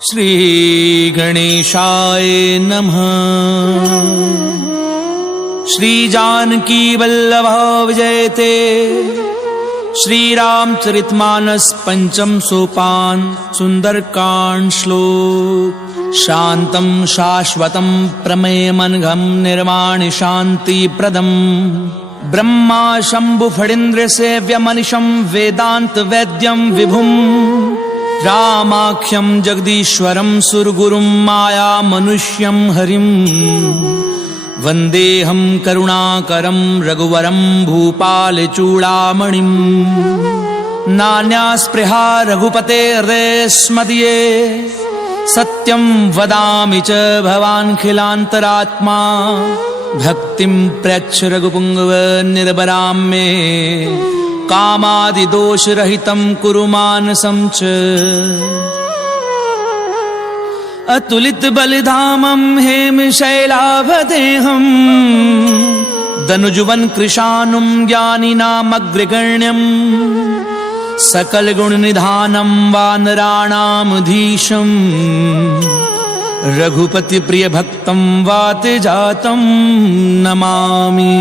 श्री गणेशाय नमः। श्री जानकी वल्लभ विजयते। श्री रामचरितमानस पंचम सोपान सुंदरकांड श्लोक। शांतं शाश्वतं प्रमेयमनघं निर्वाण शांति प्रदम् ब्रह्मा शंभु फणीन्द्र सेव्यमनिशं वेदांत वैद्यं विभुम् रामाख्यं जगदीश्वरं सुरगुरुं माया मनुष्यं हरिं वन्देऽहं करुणाकरं रघुवरं भूपालचूडामणिं। नान्या स्पृहा रघुपतेर्देस्मदीये सत्यं वदामि च भवान्खिलान्तरात्मा। भक्तिं प्रयच्छ रघुपुङ्गव निर्भरां मे कामादिदोषरहितं कुरु मानसं च। अतुलित बलिधामं हेमशैलाभदेहं दनुजुवन कृशानुं ज्ञानिनामग्रगण्यं सकलगुणनिधानं वानराणामधीशं रघुपति प्रिय भक्तं वातजातं नमामि।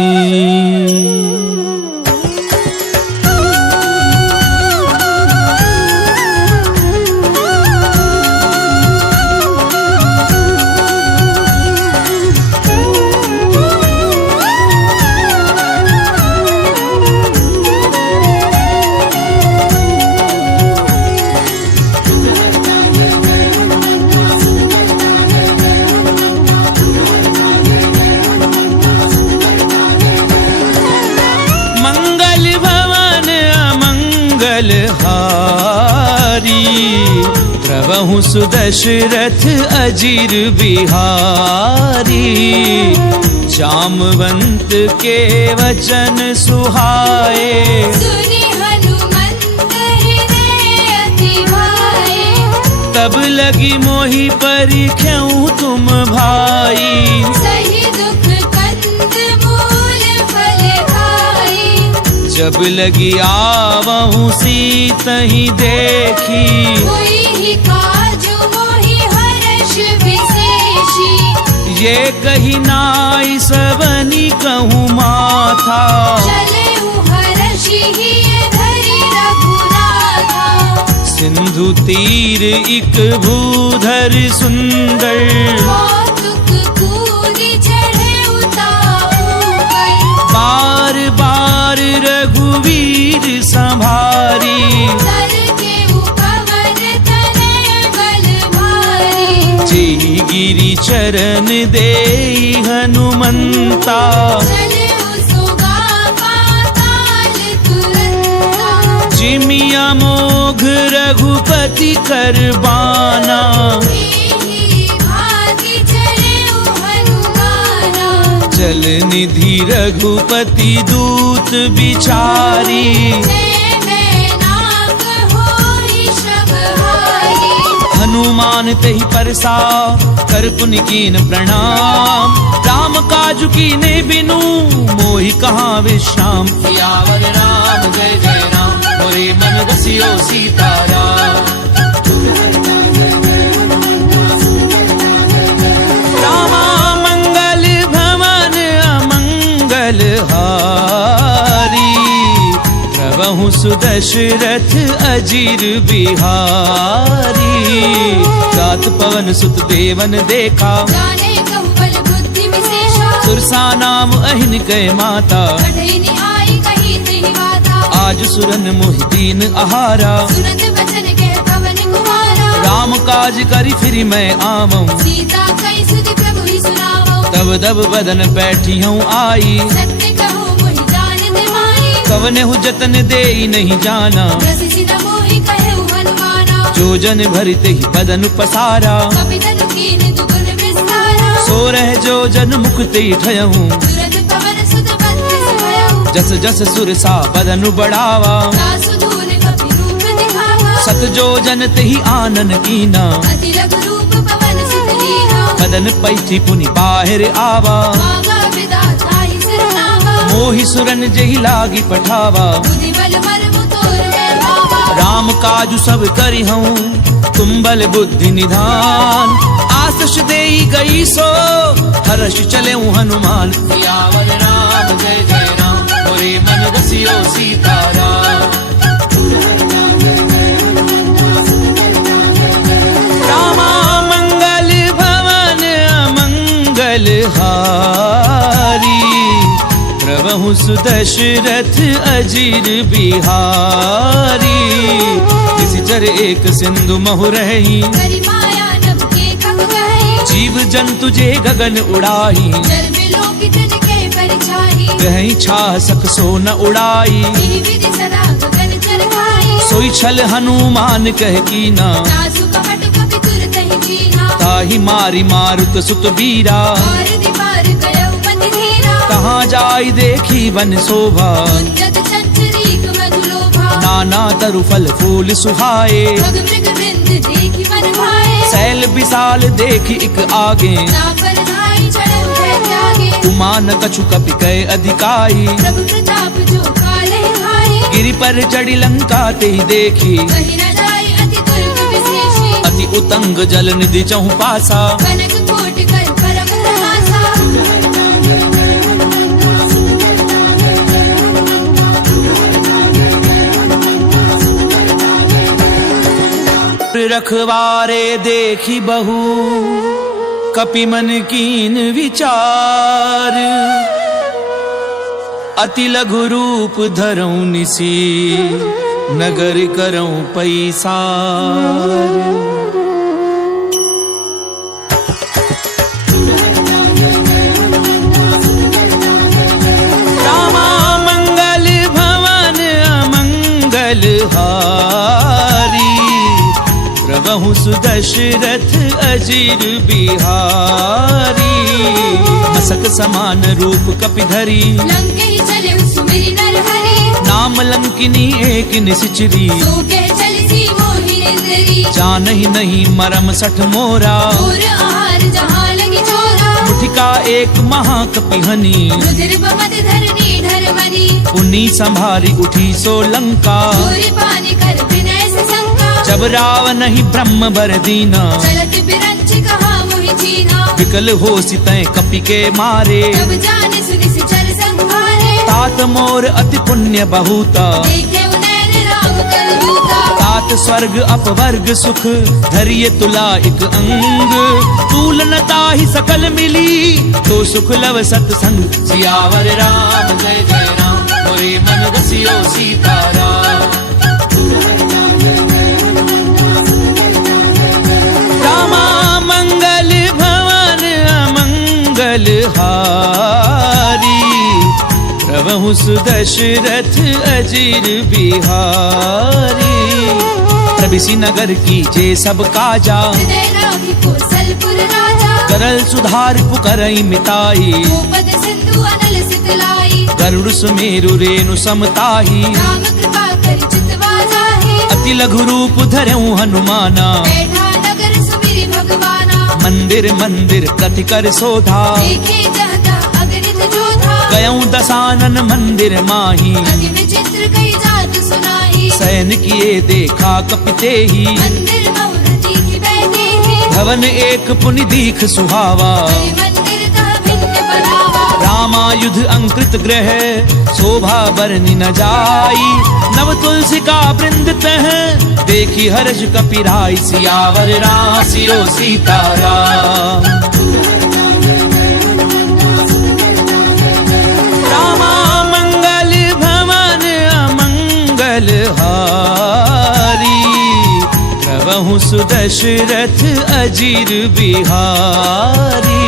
प्रभु सुदशरथ अजीर बिहारी। जामवंत के वचन सुहाए सुनि हनुमंत हृदय अति भाए। तब लगी मोहि परिख्यऊ तुम भाई। सही दुख कंद मूल फल खाई। जब लगी आवहु सीतहि देखी। कोई काजु मोहि हर्ष विशेषी। ये कही नाई सबनी कहूँ माथा। चलेउ हर्षि हिय धरि रघुनाथा। सिंधु तीर इक भूधर सुंदर। कौतुक कूदि चढ़ेउ ताऊ पर। बार बार रघुवीर संभारी। गिरि चरण दे हनुमंता। जिमिया मोघ रघुपति करबाना। चल निधि रघुपति दूत बिचारी। हनुमान तेहि परसा कर पुनि कीन प्रणाम। राम काज कीने बिनु मोहि कहाँ विश्राम। सियावर राम जय जय राम मोरे मन बसियो सीताराम। रामा मंगल भवन अमंगल हारी। प्रभु सुदशरथ अजीर बिहारी। जात पवन सुत देवन देखा। जाने कहु बल बुद्धि विशेषा। सुरसा नाम अहिन कै माता। कठिन आई कही तेहि बाता। आज सुरन मोहि दीन आहारा। सुनत बचन कह पवन कुमारा। राम काज करि फिरि मैं आवऊं। सीता कई सुधि प्रभु ही सुनावऊं। तब दब बदन बैठी हूँ आई। सत्य कहूँ मोहि जान ते माई। कवने हु जतन देई नहीं जाना। रसि सिन मोहि कहेउ हनुमाना। जो जन भरित ही बदन पसारा। कपितनु कीन दुगुन विस्तारा। सो रह जो जन मुक्ति ठयहूँ। तुरत पवन सुत बंधि भयउ। जस जस सुरसा बदनु बढ़ावा। दासु धूल कपि रूप दिखावा। सत जो जन तेहि आनन कीना। अति रघु रूप पवन सुत लीना। बदन पैठी पुनि बाहिर आवा। मांगा विधाता ही सिरनावा। मोहि सुरन जेहि लागी पठावा। बुद्धि बल मर्म तोर में भावा। राम काजु सब करि हूँ तुम्बल बुद्धि निधान। आशीष देई गई सो हर्ष चले हनुमान। सियावर राम जय जय राम, मोरे मन रसियो सीताराम। रामा मंगल भवन अमंगल हारी, प्रभु सुदशरथ अजीर बिहारी। किसी चर एक सिंधु महु रही, करी माया नभ के कब गए। जीव जंतु जे गगन उड़ाई, जल बिलोक तिनके परिछाई। कहीं छा सक सो न उड़ाई, विधि विधि सदा गगन चर खाई। सोई छल हनुमान कह कीना, नासु कपट कपि तुरत ही जीना। ताहि मारी मारुत सुत बीरा। और दीवार गयो पति धीरा। कहाँ जाई देखी वन शोभा, जग चंचरीक मधुलोभा। नाना तरु फल फूल सुहाए। भग मृग वृंद देखि मन भाए। सैल विशाल देखी इक आगे, तापर धाई चढ़ऊ भय त्यागे। उमा न कछु कपि कय अधिकाई। प्रभु प्रताप जो काले भाई। गिरि पर चढ़ी लंका ते देखी, कहीं न जाई अति दुर्ग विशेषी। अति उतंग जल निधि चहु पासा। कनक कोटि कर परम तहासा। रखवारे देखी बहु, कपि मन कीन विचार। अति लघु रूप धरऊं निसी, नगर करऊं पैसार। रामा मंगल भवन अमंगल हारी, प्रभु सुदशरथ अजीर बिहारी। मसक समान रूप कपि धरी, लंके ही चले सुमिरि नर हरि। नाम लंकिनी एक निसिचरी। सो कह चली सी मोहि निंदरी। जानहि नहीं मरम सठ मोरा, और आहार जहाँ लगी चोरा। मुठिका एक महाकपिहनी, रुधिर बमत धरनी धरमनी। पुनी संभारी उठी सो लंका। पूरी पानी कर विनय से शंका। जब रावण ही ब्रह्म बर दीना, चलत बिरंच कहा मोहि चीना। विकल हो सितय कपि के मारे। तब जाने सुनि सिचर संहारे। तात मोर अति पुण्य बहुता, देखे उनैन राम कलयूता। तात स्वर्ग अपवर्ग सुख, धरिय तुला एक अंग। तूलनता ही सकल मिली, तो सुख लव सतसंग। सियावर राम जय जय राम, मोरे मन रसियो सीताराम। रामा मंगल भवन अमंगल हारी, प्रभु सुदशरथ अजीर बिहारी। प्रभिसी नगर की जे सब काजा, हृदय राखी कौशलपुर राजा। करल सुधार पुकरई मिताई। भूपत सिंधु अनल सितलाई। गरुड़ सुमेरु रेणु समताही। राम कृपा कर चितवा जाहि। अति लघु रूप धरऊं हनुमाना, बैठा नगर सुमिरि भगवाना। मंदिर मंदिर प्रति कर शोधा। देखे जहता अगणित जोधा। गयऊं दसानन मंदिर माही। अति विचित्र कई जात सुनाई। सैन किए देखा कपिते ही, मंदिर बहुरति की बैठे ही। भवन एक पुनि दीख सुहावा। हरि मंदिर तह भिन्न बनावा। रामायुध अंकृत ग्रह, शोभा बरनि न जाई। नव तुलसी का वृंद तह, देखी हर्ष कपिराई। सियावर राम सियो सीताराम। रामा मंगल भवन अमंगल हारी, प्रभु सुदशरथ अजीर बिहारी।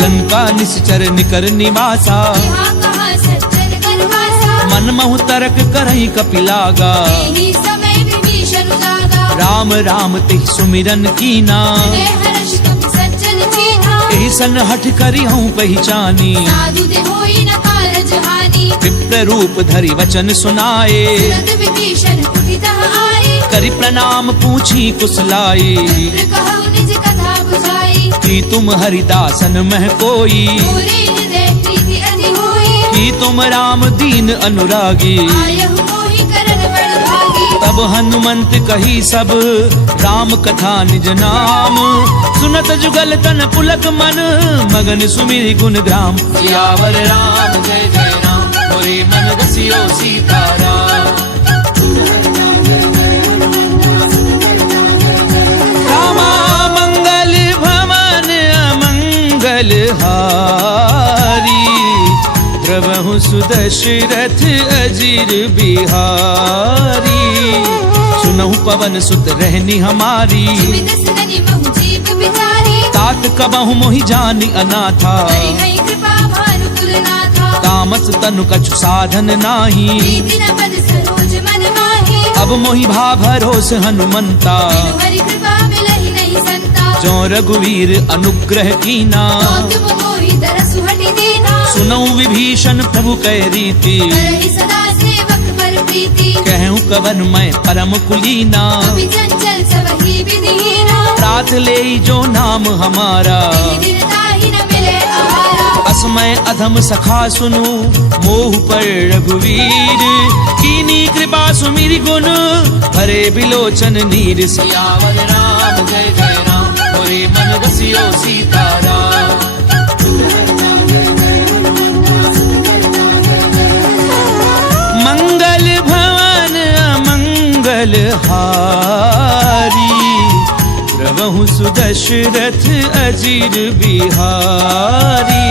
लंका निश्चर निकर निवासा, यहाँ कहाँ सज्जन करवासा। मन महु तरक करहि कपिलागा। यही समय विभीषण जागा। राम राम तिह सुमिरन कीना, हृदय हर्ष कपि सज्जन चीन्हा। एहि सन हठ करी हूँ पहचानी। साधु ते होई न कारज हानि। विप्र रूप धरि वचन सुनाए, तुरत विभीषण उठि तह आए। करि प्रणाम पूछी कुशलाई। विप्र कहु निज कथा बुझाई। कि तुम हरिदासन मह कोई, मोरे हृदय प्रीति अति होई। कि तुम राम दीन अनुरागी। आयहु मोहि करन बड़ भागी। तब तब हनुमंत कही सब राम कथा निज नाम। सुनत जुगल तन पुलक मन मगन सुमिरि गुण ग्राम। सियावर राम जय जय राम मोरे मन रसियो सीताराम। रामा मंगल भवन अमंगल हारी। द्रवहु सुदशरथ अजिर बिहारी। सुनहु पवन सुत रहनी हमारी। जिमित सननि महु जीव बिचारी। तात कबहु मोहि जानि अनाथा। हरि हरि कृपा भानु कुलनाथा। तामस तनु कछु साधन नाही। प्रीति न पद सरोज मन माही। अब मोहि भा भरोस हनुमंता। बिनु हरि कृपा मिलहि नहीं संता। जो रघुवीर अनुग्रह कीना। तो तुम मोहि तरसु हटि दीना। सुनऊ विभीषण प्रभु कै रीति। करहि सदा सेवक पर प्रीति। कहूँ कवन मैं परम कुलीना। कपि चंचल सबहि विधिहीना। प्रात ले जो नाम हमारा। दिन ताहि न मिले आहारा। असमय अधम सखा सुनु मोह पर रघुवीर। कीनी कृपा सुमिरि गुण भरे बिलोचन नीर। सियावर राम जय जय राम मोरे मन रसियो सीताराम। मंगल भवन अमंगल हारी। द्रवहु सुदशरथ अजिर बिहारी।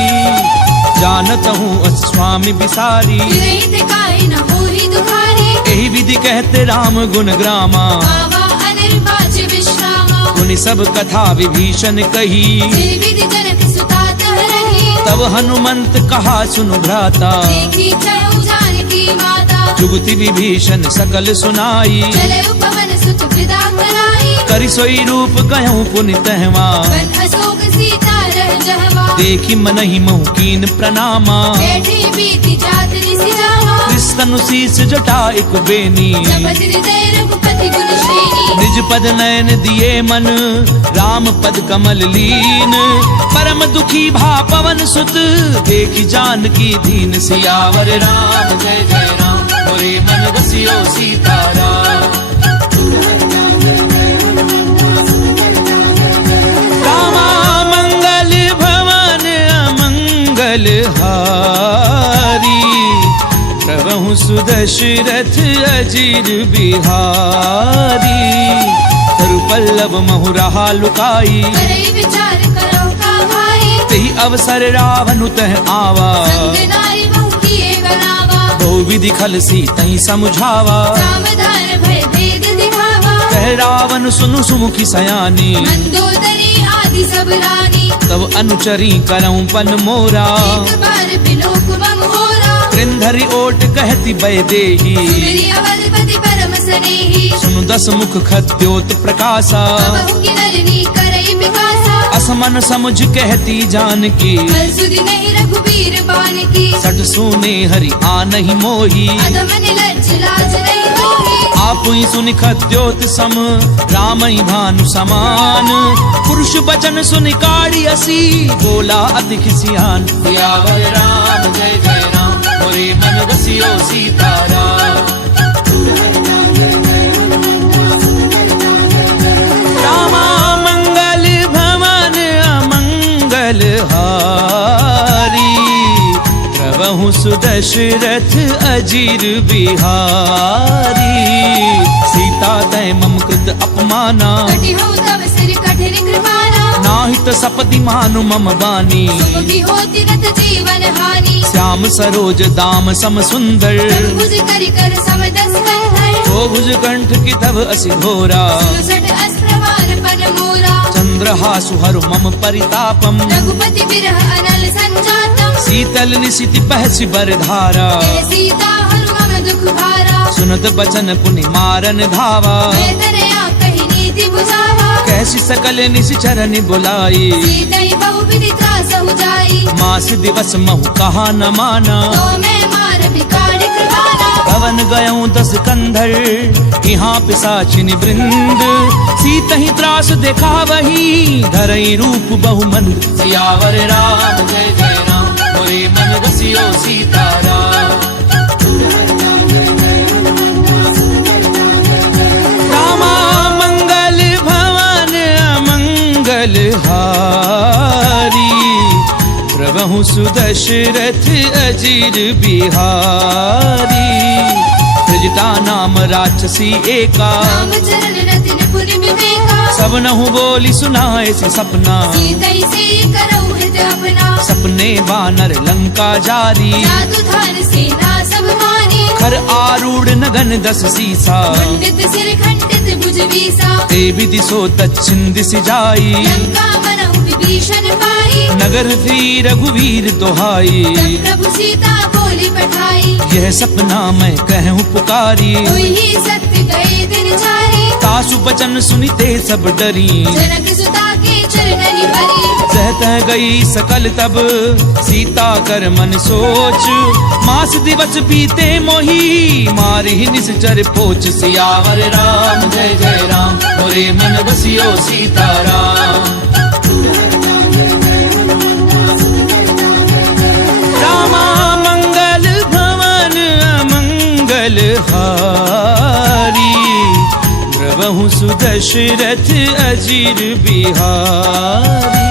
जानत हूँ स्वामी बिसारी। विरहित काहि न होहि दुखारी। यही विधि कहते राम गुण ग्रामा। आवा अनिर्वाच विश्रामा। मुनि सब कथा विभीषण कही। जिन विधि जनक सुता तहरहि। तब हनुमंत कहा सुनु भ्राता। देखी चहु जानकी माता। जुगति विभीषण सकल सुनाई। चले उपवन सुत विदा कराई। करि सोई रूप कहूँ पुनि तहवा। बन अशोक सीता रह जहवा। देखी मनहि महु कीन प्रणामा। बैठी बीती जात निसि जावा। कृष्ण शीस जटा एक बेनी। जपत हृदय रघुपति गुण श्रेणी। निज पद नयन दिए मन राम पद कमल लीन। परम दुखी भा पवन सुत देखी जानकी दीन। सियावर राम जय जय राम मोरे मन रसियो सीताराम। रामा मंगल भवन अमंगल हारी। प्रभु सुदशरथ अजिर बिहारी। तरु पल्लव महु रहा लुकाई। करई विचार करो का भाई। तेहि अवसर रावण तह आवा। संग नारी बहु किए बनावा। बहु विधि खल सी तहि समझावा। सावधान भय भेद दिखावा। कह रावण सुनु सुमुखी सयानी। मंदोदरी आदि सब रानी। तब अनुचरी करऊं पन मोरा। एक बार बिलोक मम होरा। कृंधरि ओट कहती बय देही। सुमिरि अवधपति परम स्नेही। सुनु दस मुख खद्योत प्रकाशा। बहु की नलिनी करई विकासा। असमन समुझ कहती जानकी। बल सुधि नहीं रघुबीर बान की। सट सुने हरि आनहि मोही। अधम निलज्ज लाज नहीं होही। आपुई सुनि खद्योत सम रामई भानु समान। पुरुष बचन सुनि काढ़ी असी बोला अति खिसियान। सियावर राम जय जय राम मोरे मन रसियो सीताराम। रामा मंगल भवन अमंगल हारी। प्रभु सुदशरथ अजिर बिहारी। सीता तय मम कृत अपमाना। कटि हो तव सिर कठिन कृपाना। नाहित सपति मानु मम बानी। सुमुखी होती रत जीवन हानि। श्याम सरोज दाम सम सुंदर। भुज करि कर समदस कंधर। तो भुज कंठ की तब असि घोरा। सुसट अस्त्रवार पन मोरा। चंद्रहासु हरु मम परितापम। रघुपति बिरह अनल संजातम। शीतल निशिति बहसि बरधारा। जय सीता हरु मम दुख भारा। सुनत बचन पुनि मारन धावा। मैं तनया कहि नीति बुझावा। कैसी सकल निशिचरनि बुलाई। सीतई बहु विधि त्रासहु जाई। मास दिवस महु कहा न माना। तो मैं मार बिकाड़ कृपाना। पवन गयऊं दस कंधर यहाँ पिशाचिनि वृंद। सीतहि त्रास देखा वही धरई रूप बहुमंद। सियावर राम जय जय राम मोरे मन रसियो सीताराम। मंगलहारी द्रवहु सुदशरथ अजीर बिहारी त्रिजटा नाम राक्षसी एका राम चरण रतिन पुर विवेका सब नहु बोली सुनाए से सपना सीतई से करऊ हित अपना सपने वानर लंका जारी जादू धार सेना सब मानी खर आरूढ़ नगन दस सीसा खंडित सिर खंडित भुज बीसा ते विधि सो दक्षिण दिश जाई लंका मनहु विभीषण पाई नगर वीर रघुवीर दोहाई तब प्रभु सीता बोली पठाई यह सपना मैं कहूँ पुकारी हुई ही सत्य गए दिन चारे तासु बचन सुनिते सब डरी जनक सुता के चरणनि भरी सहत गई सकल तब सीता कर मन सोच मास दिवस बीते मोही मारी निश्चर पोच सियावर राम जय जय राम मोरे मन बसियो सीताराम रामा मंगल भवन अमंगल हारी द्रवहु सुदशरथ अजीर बिहारी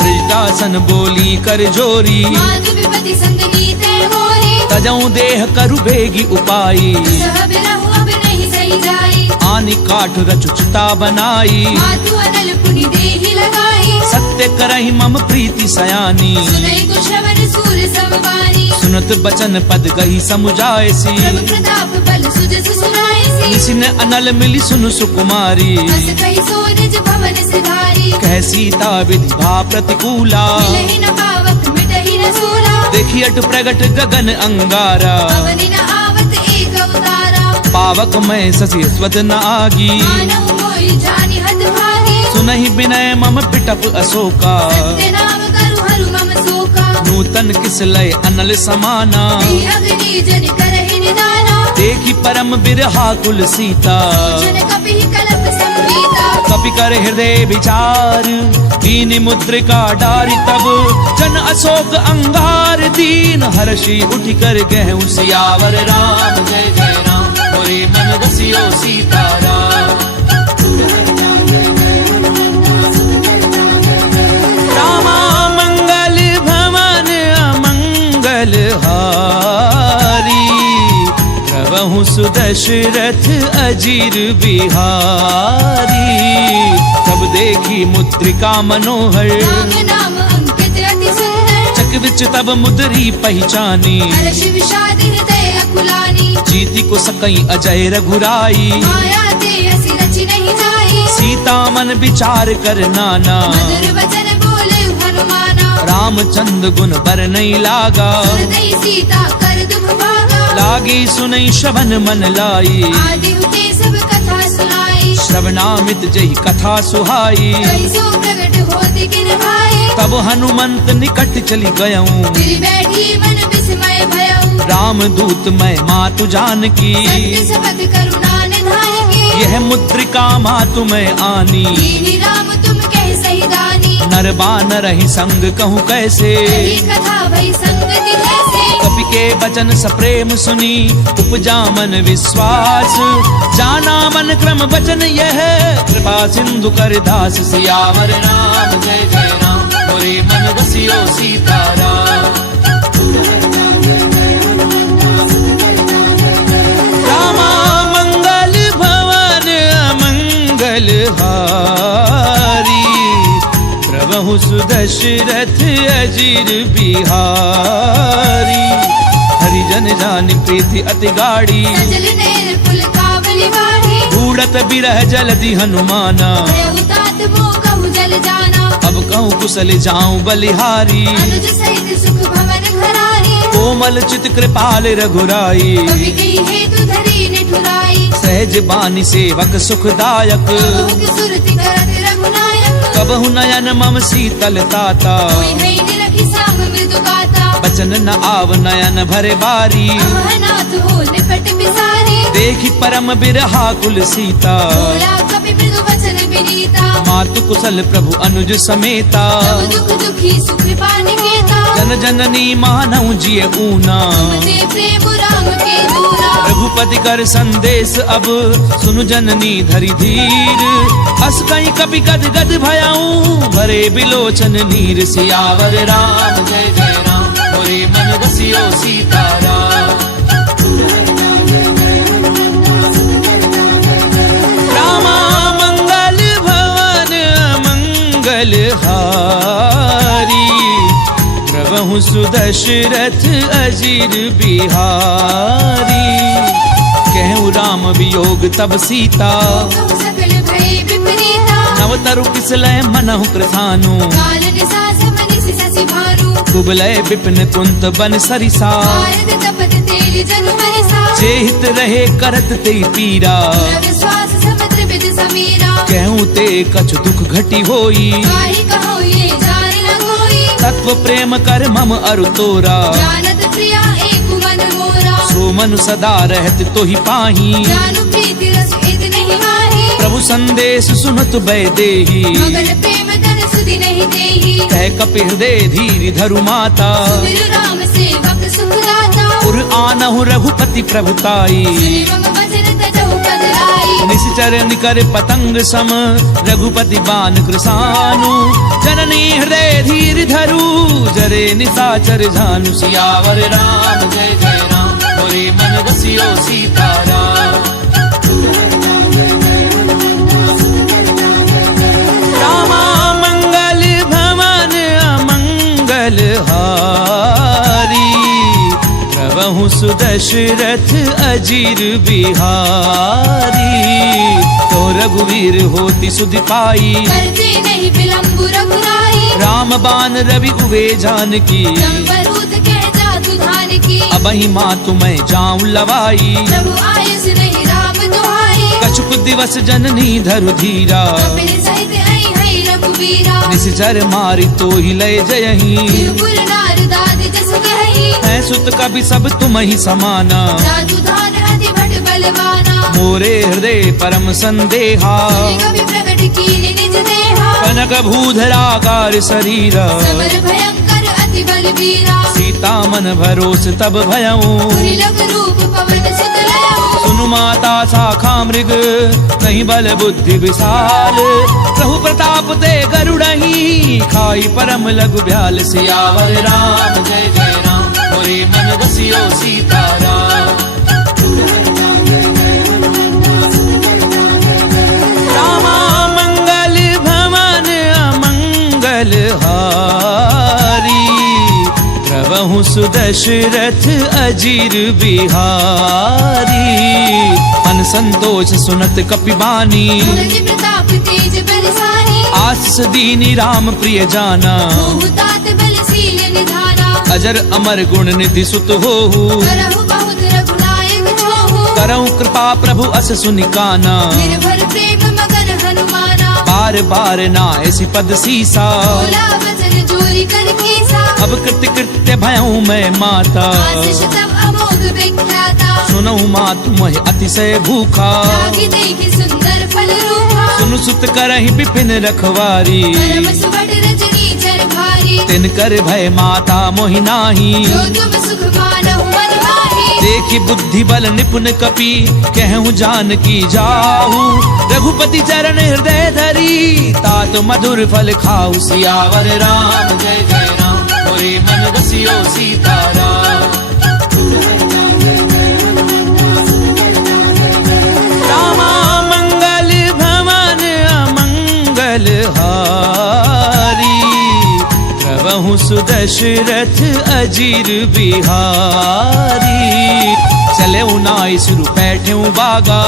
त्रिजटासन बोली कर जोरी माधु विपति संग नीते मोरी तजऊ देह करु बेगी उपाई सह बिरहु अब नहीं सही जाई आनि काठ रचुचता बनाई माधु अनल पुनि देहि लगाई सत्य करहि मम प्रीति सयानी सुनई को श्रवण सूर समवानी सुनत बचन पद गही समुझायसी प्रभु प्रताप बल सुजस सुनाईसी निसिन अनल मिली सुनु सुकुमारी हस कहि सो निज भवन सिधारी कह सीता विधि भा प्रतिकूला मिलहि न पावक मिटहि न सूला देखी अट प्रगट गगन अंगारा पवनि न आवत एक अवतारा पावक मैं ससी स्वत न आगी मानहु मोहि जानि हत भागी सुनहि विनय मम पिटप अशोका सत्य नाम करु हरु मम शोका नूतन किस लय अनल समाना ही अग्नि जन करहि निदाना देखी परम बिरहा कुल सीता जन कपिहि कलप संवीता कपि कर हृदय विचार दीन मुद्रिका डारी तब जन अशोक अंगार दीन हर्षि उठ कर गहु सियावर राम जय जय राम मोरे मन बसियो सीताराम रामा मंगल भवन अमंगल हारी द्रवहु सुदशरथ अजीर बिहारी तब देखी मुद्रिका मनोहर राम नाम अंकित अति सुंदर चक विच तब मुद्री पहचानी हर्ष विषाद हृदय अकुलानी जीति को सकई अजय रघुराई माया ते असि रचि नहीं जाई सीता मन विचार कर नाना मधुर वचन बोले हनुमाना रामचंद्र गुण बर नहीं लागा सुरदई सीता कर दुख भागा लागी सुनई श्रवण मन लाई आदि उते सब कथा सुनाई श्रवणामित जही कथा सुहाई कहि सो प्रगट होति किन भाई तब हनुमंत निकट चली गयऊं फिर बैठी मन विस्मय भयऊ राम दूत मैं मातु जानकी सत्य सपथ करुणा निधान की यह मुद्रिका मातु मैं आनी दीनि राम तुम कह सही दानी नर बानर ही संग कहूँ कैसे कही कथा भई संगति कैसे कपि के वचन सप्रेम सुनी उपजा मन विश्वास जाना मन क्रम वचन यह कृपा सिंधु कर दास सियावर राम जय जय राम मोरे मन बसियो सीताराम रामा मंगल भवन अमंगल हारी प्रभु सुदशरथ अजीर बिहारी हरिजन जान प्रीति अति गाड़ी सजल नेर पुल कावली वाढ़ी बूढ़त बिरह जलधि हनुमाना भयउ तात मोह कहु जल जाना अब कहूँ कुशल जाऊं बलिहारी अनुज सहित सुख भवन घरारी कोमल चित कृपाल रघुराई कवि कही हेतु धरी निठुराई सहज बानी सेवक सुखदायक कबहु की सुरति करत रघुनायक कबहु नयन मम शीतल ताता कोई है निरखि साम मृदु गाता बचन न आव नयन भरे बारी अमरनाथ हो निपट बिसारी देखी परम बिरहा कुल सीता बोला कपि मृदु वचन विनीता मातु कुशल प्रभु अनुज समेता सब दुख दुखी सुख कृपा निकेता जन जननी मानव जिय ऊना ते प्रेम राम के दूरा रघुपति कर संदेश अब सुनु जननी धरि धीर अस कहीं कपि गद गद भयाऊं भरे बिलोचन नीर सियावर राम जय जय राम मोरे मन बसियो सीताराम रामा मंगल भवन मंगल हारी प्रभु सुदशरथ अजीर बिहारी कहूँ राम वियोग तब सीता तुम सकल भय विपरीता नवतरु किसलय मनहु कृथानु काल निसास मनिसि ससि भानु कुबलय विपिन कुंत बन सरिसा भारत तपत तेल जनु मरिसा जेहित रहे करत ते पीरा रग श्वास समुद्र विद समीरा कहूँ ते कछु दुख घटी होई काहि कहो ये जान न कोई तत्व प्रेम कर मम अरु तोरा जानत प्रिया एक मन मोरा सो मनु सदा रहत तोहि पाही जानु प्रीति रस इत नहीं माही प्रभु संदेश सुनत बै देही मगन प्रेम धन सुधि नहीं देही कह कपि हृदय धीर धरु माता सुमिर राम सेवक सुख दाता पुर आनहु रघुपति प्रभुताई सुनि मम वचन तजहु पद लाई निश्चर निकर पतंग सम रघुपति बान कृसानु जननी हृदय धीर धरु जरे निशाचर झानु सियावर राम जय जय राम मोरे मन बसियो सीताराम रामा मंगल भवन अमंगल हारी प्रभु सुदशरथ अजीर बिहारी तो रघुवीर होती सुधि पाई करते नहीं विलंब रघुराई राम बान रवि उवे जानकी संवरूत कह जातु धान की अबहि मातु मैं जाऊं लवाई प्रभु आयुष नहीं राम दुहाई कछुक दिवस जननी धरु धीरा कपिल सहित आई हई रघुवीरा निश्चर मारी तो ही लय जयही त्रिपुर नार दाद जस कही है सुत कभी सब तुम ही समाना जादू धान अति भट बलवाना मोरे हृदय परम संदेहा कवि प्रकट कीन निज देहा कनक भूधराकार शरीरा समर भयंकर अति बलवीरा सीता मन भरोस तब भयऊं लग रूप पवन सुत लयऊ सुनु माता शाखा मृग नहीं बल बुद्धि विशाल प्रभु प्रताप ते गरुड़ही खाई परम लघु ब्याल सियावर राम जय जय राम मोरे मन बसियो सीताराम रामा मंगल भवन अमंगल हारी प्रभु सुदशरथ अजीर बिहारी मन संतोष सुनत कपिबानी तुलसी प्रताप तेज बलसानी आस दीनी राम प्रिय जाना तात बलशील निधाना अजर अमर गुण निधि सुत होहु करहु बहुत रघुनायक छोहु करऊं कृपा प्रभु अस सुनिकाना निर्भर प्रेम मगन हनुमाना बार बार ना ऐसी पद सीसा बोला वचन जोरी कर कीसा अब कृत्य कृत्य भयऊं मैं माता आशीष तब अमोघ विख्याता सुनऊ मातु मह अतिशय भूखा जागी देखी सुंदर फल रूपा सुनु सुत करहि विपिन रखवारी परम सुबट रजनी चर भारी तिन कर भय माता मोहि नाही जो तुम सुख मानहु मन माही देखी बुद्धि बल निपुण कपि कहूँ जान की जाहू रघुपति चरण हृदय धरी तात मधुर फल खाऊ सियावर राम जय जय राम मोरे मन बसियो सीताराम रामा मंगल भवन अमंगल हारी प्रभु सुदशरथ अजीर बिहारी चले उनाई सुरु बैठे बागा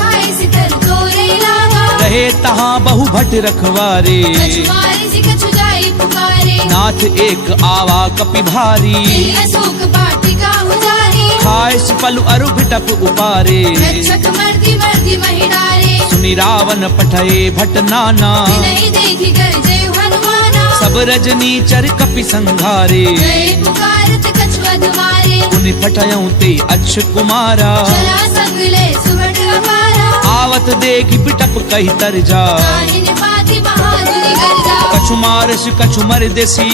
खाए सितर तोरे लागा रहे तहाँ बहु भट रखवारे कछुआरे से कछु जाई पुकारे नाथ एक आवा कपि भारी तेरी अशोक वाटिका उजारी खाए पलु अरु भिटप उपारे रक्षक मर्दी मर्दी महिडारे सुनि रावण पठये भट नाना नहीं देखी कर जय हनुमाना सब रजनी चर कपि संघारे जय पुकारत कछुआ तुम्हारे पुनि पठयऊं ते अक्ष कुमारा चला संग ले सुबट अपारा आवत देखी बिटप कही तर जा। ताहिन पाति बहादुरी गर्जा। कछु मारस कछु मर देसी,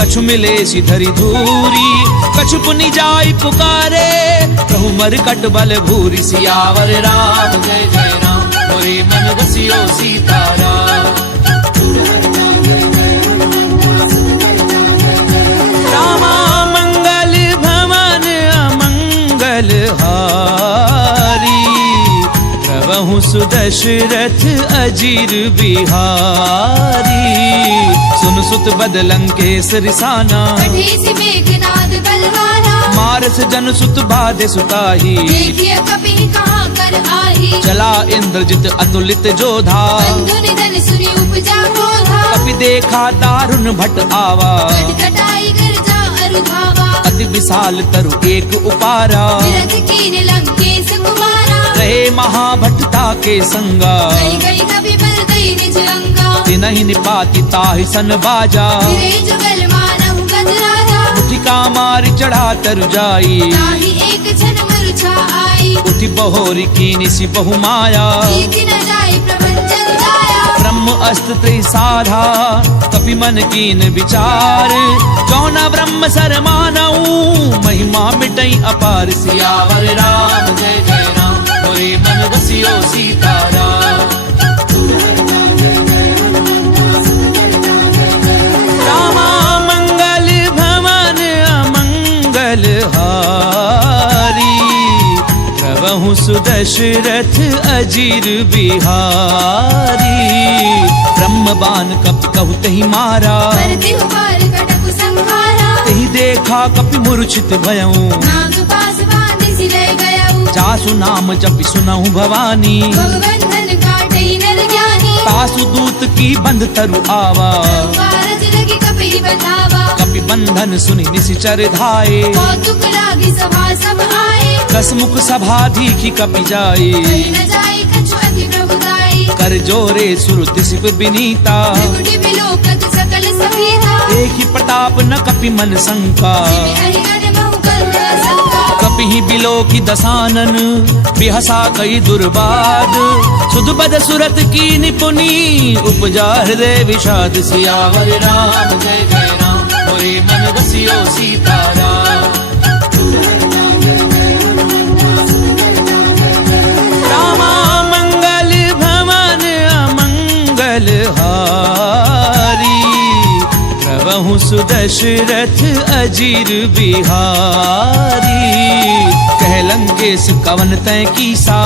कछु मिले सी धरी धूरी। कछु पुनि जाई पुकारे, प्रभु मर कट बल भूरी। सियावर राम जय जय राम, मोरे मन बसियो सीताराम। रामा मंगल भवन अमंगल हारी, प्रभु सुदशरथ अजीर बिहारी। सुन सुत बदलंकेश रिसाना, कठेसी मेघनाद बलवाना। मारस जन सुत बाधे सुताही, देखिए कपि कहाँ कर आही। चला इंद्रजित अतुलित जोधा, बंधु निधन सुनी उपजा क्रोधा। कपि देखा दारुण भट आवा, कटकटाई गर्जा अरुधावा। अति विशाल तरु एक उपारा, विरथ कीन लंकेश कुमारा। रहे महाभटता के संगा, गई गई कपि बल गई निज अंगा। तिनहि निपाति ताहि सन बाजा, फिरे जुगल मानहु गद राजा। मुठिका मारि चढ़ा तरु जाई, ताहि एक क्षण मूर्छा आई। उठि बहोरी कीनि सि बहु माया। जीति न जाय प्रपंचन जाया। ब्रह्म अस्त्र त्रिसाधा, कपि मन कीन विचार। जौना ब्रह्म सर मानऊ, महिमा मिटई अपार। सियावर राम जय जय राम, मोरे मन बसियो सीताराम। रामा मंगल भवन अमंगल हारी, प्रभु सुदशरथ अजीर बिहारी। ब्रह्म बाण कपि कहु तहि मारा, भरति हुबार कटकु संहारा। तहि देखा कपि मूर्छित भयऊ, नाग पास बांधि सिलय गयऊ। जासु नाम जपि सुनहु भवानी, भगवंधन काटई नर ज्ञानी। तासु दूत की बंध तरु आवा, कारज लगी कपि बतावा। कपि बंधन सुनि निशिचर धाये। कौतुक लागी सभा सब आए। कसमुख सभा दीखी कपि जाए, कहि न जाय कछु अति प्रभुताई। कर जोरे सुर दिसिप विनीता। त्रिकुटी बिलोकत सकल सभीता। देखी प्रताप न कपि मन शंका, जिमि अहि अनमहु करुणा शंका। कपि ही बिलो की दसानन, बिहसा कई दुर्बाद। सुध बद सुरत की निपुनी, उपजा हृदय विषाद। सियावर राम जय जय राम, मोरे मन बसियो सीताराम। रामा मंगल भवन अमंगल हारी, प्रभु सुदशरथ अजीर बिहारी। कह लंकेश कवन तै कीसा,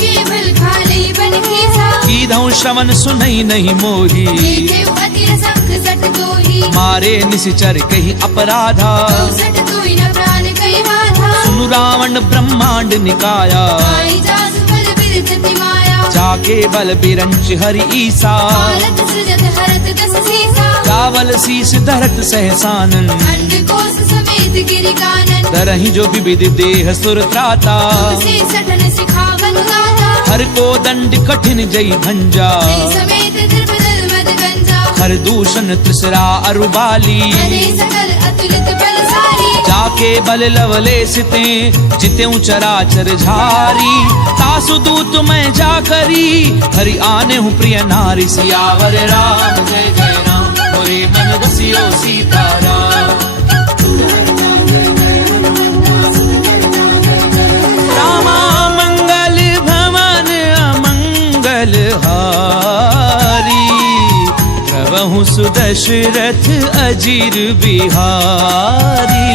केवल खाले बन कीसा। कीधौ श्रवण सुनई नहीं मोही। देखेउ अति असंख सट दोही। मारे निशिचर कही अपराधा, सट दोई न प्राण कई बाधा। सुनु रावण ब्रह्मांड निकाया, आई जासु बल बिरचति माया। जाके बल बिरंच हरि ईसा। भारत सृजत हरत दस सीसा। चावल शीस धरत सहसानन, अंड कोश समेत गिरि कानन। तरहि जो विविध देह सुर त्राता। से सठन सिखावन गाथा। हर को दंड कठिन जई भंजा, समेत द्रपदल मद गंजा। हर दूषण त्रिसरा अरुबाली। हरे सकल अतुलित बलशाली। जाके बल लवले सिते, जितेऊ चराचर झारी। तासु दूत मैं जा करी, हरि आने हूँ प्रिय नारी। सियावर राम जय जय राम, मोरे मन बसियो सीताराम। रामा मंगल भवन अमंगल हारी, प्रभु सुदशरथ अजीर बिहारी।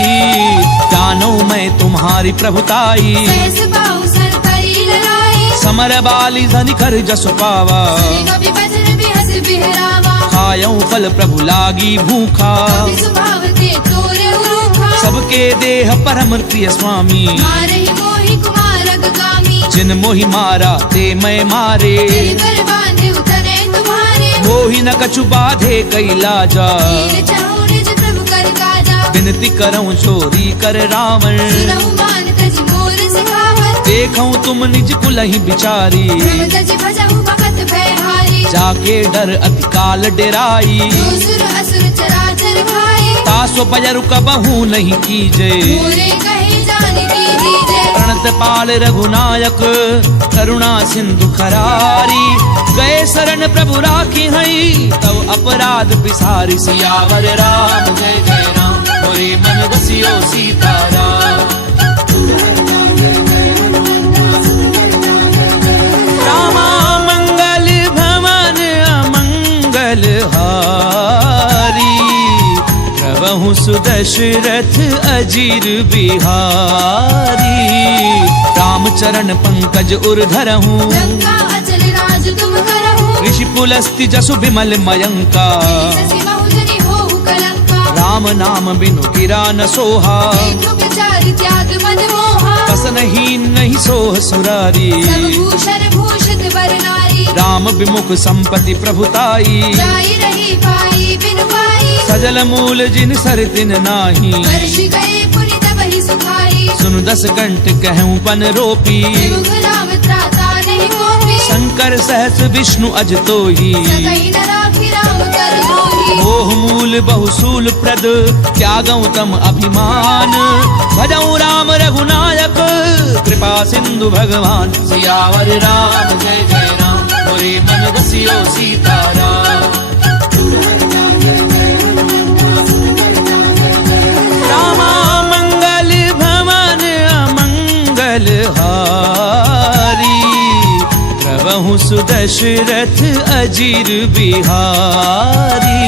जानो मैं तुम्हारी प्रभुताई, सहस बाहु सर तरी ललाई। समर बाली धनि कर जसु पावा। श्री कपि बचन बिहस बिहरावा। खायऊ फल प्रभु लागी भूखा, कपि स्वभाव ते तोरे उरूखा। सबके देह परम प्रिय स्वामी। मारहि मोहि कुमारक गामी। जिन मोहि मारा ते मैं मारे, तेहि पर बांधे उतरे तुम्हारे। मोहि न कछु बाधे कैलाजा। वीर चहु निज प्रभु कर काजा। विनती करऊं चोरी कर रावण, सुनहु मान तज मोर सिखावन। देखऊं तुम निज कुलहि बिचारी। प्रभु तज भजहु भगत भयहारी। जाके डर अति काल डेराई, जो सुर असुर चराचर भाई। तासो बजरु कबहू नहीं कीजे। मोरे कहे जान दीजिए। प्रणत पाल रघुनायक करुणा सिंधु खरारी गए शरण प्रभु राखी हई तव अपराध बिसारी सियावर राम जय जय राम मोरे मन बसियो सीताराम रामा मंगल भवन अमंगल हारी प्रभु सुदशरथ अजीर बिहारी रामचरण पंकज उर्धरहूँ लंका अचल राज तुम करहु ऋषि पुलस्ति जसु बिमल मयंका शशि बहुजनी होहु कलंका राम नाम बिनु गिरा न सोहा देखो विचार त्याग मद मोहा बसनहीन नहीं सोह सुरारी सब भूषण भूषित वर नारी राम विमुख संपत्ति प्रभुताई जाई रही पाई बिनु पाई सजल मूल जिन सर दिन नाही वर्ष गए पुनि तब ही सुखाई सुनु 10 कंठ कहूँ पन रोपी विमुख राम त्राता नहीं कोपी शंकर सहस विष्णु अज तोही सकई न राखी राम कर दोही मोह मूल बहुसूल प्रद त्यागऊ तम अभिमान भजऊ राम रघुनायक कृपा सिंधु भगवान सियावर राम जय जय राम मोरे मन बसियो सीताराम रामा मंगल भवन अमंगल हारी प्रभु सुदशरथ अजीर बिहारी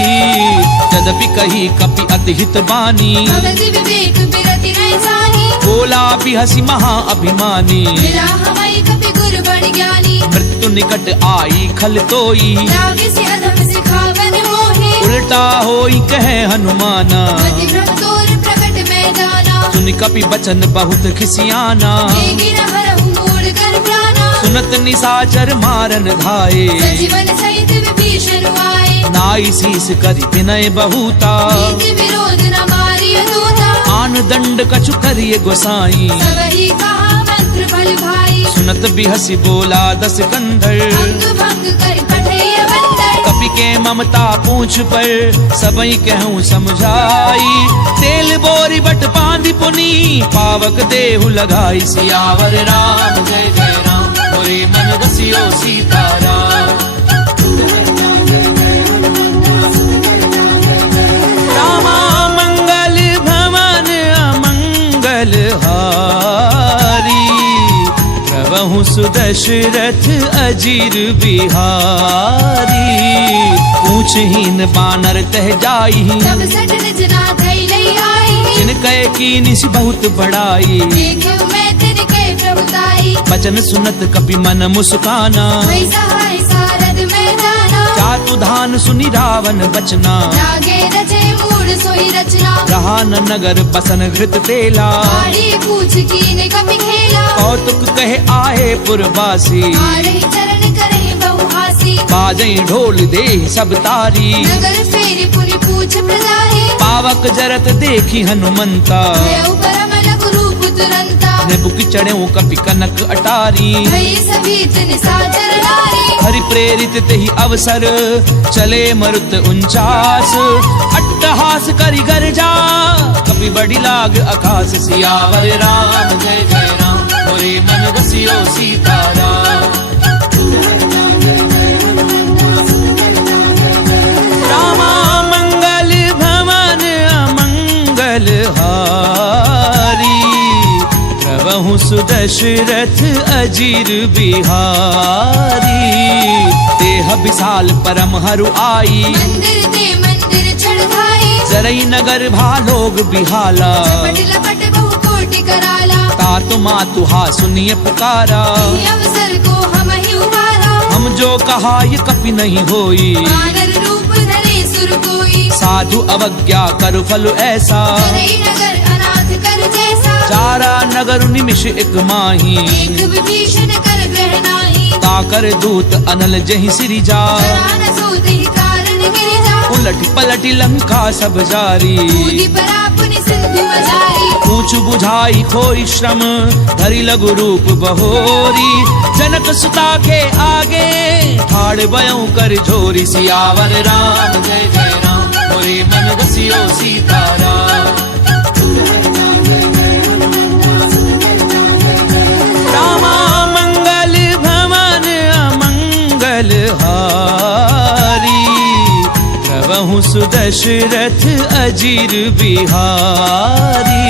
यद्यपि कही कपि अति हित बानी भगत विवेक बिरति नहीं जानी बोला बिहसी महा अभिमानी मिला हमारी कपि गुरु बड़ ज्ञानी मृत्यु निकट आई खल तोई लागे से अधम सिखावन मोहे उल्टा होई कहे हनुमाना मति भ्रम तोर प्रकट में जाना सुन कपि बचन बहुत खिसियाना देगी न हरहु मूढ़ कर प्राणा सुनत निसाचर मारन धाये सजीवन सहित विभीषण आए नाई शीस करि विनय बहुता नीति विरोध न मारिय दूता आन दंड कछु करिय गोसाई सब ही कहा मंत्र फल भाई सुनत बिहसी बोला 10 कंधर अंग भंग कर पठैय बंदर कपि के ममता पूछ पर सबई कहूँ समझाई तेल बोरी बट पांदी पुनी पावक देहु लगाई सियावर राम जय जय राम मोरे मन बसियो सीताराम रामा मंगल भवन अमंगल हारी प्रभु सुदशरथ अजीर बिहारी पूछहीन बानर तह जाई सब सट निजना धई लई आई जिन कहे की निस बहुत बड़ाई देखो मैं तिनके प्रभुताई बचन सुनत कपि मन मुस्काना भई सहाय सारद में जाना चातु धान सुनि रावण बचना लागे रचे मूढ़ सोई रचना रहा न नगर बसन घृत तेला आड़ी पूछ कीने कपि खेला कौतुक कहे आए पुरवासी आ रही चरण करे बहुहासी बाजई ढोल दे सब तारी नगर फेरी पुनि पूछ प्रजाहि पावक जरत देखी हनुमंता भयउ परम लघु रूप तुरंता निबुक चढ़ऊ कपि कनक अटारी भई सभी तिन साचर नारी हरि प्रेरित तेहि अवसर चले मरुत 49 अट्टहास करि गर्जा कपि बड़ी लाग आकाश सियावर राम जय जय राम मोरे मन बसियो सीताराम रामा मंगल भवन अमंगल हारी प्रभु सुदशरथ अजीर बिहारी देह विशाल परम हरु आई मंदिर ते मंदिर चढ़ाई जरई नगर भालोग बिहाला पट लपट बहु कोटि कराला तातु मातु हा सुनिए पुकारा ये अवसर को हम ही उबारा हम जो कहा ये कपि नहीं होई वानर रूप धरे सुर कोई साधु अवज्ञा कर फल ऐसा करई नगर अनाथ कर जैसा चारा नगर निमिष एक माही एक विभीषण कर ग्रहणाई ताकर दूत अनल जहि सिरि जा जरा न सोते ही कारण गिरि जा उलट पलट लंका सब जारी कूदी परा पुनि सिंधु मजारी पूछ बुझाई खोई श्रम धरि लघु रूप बहोरी जनक सुता के आगे ठाड़ बयऊ कर झोरी सियावर राम जय जय राम मोरे मन बसियो सीताराम प्रभु सुदशरथ अजीर बिहारी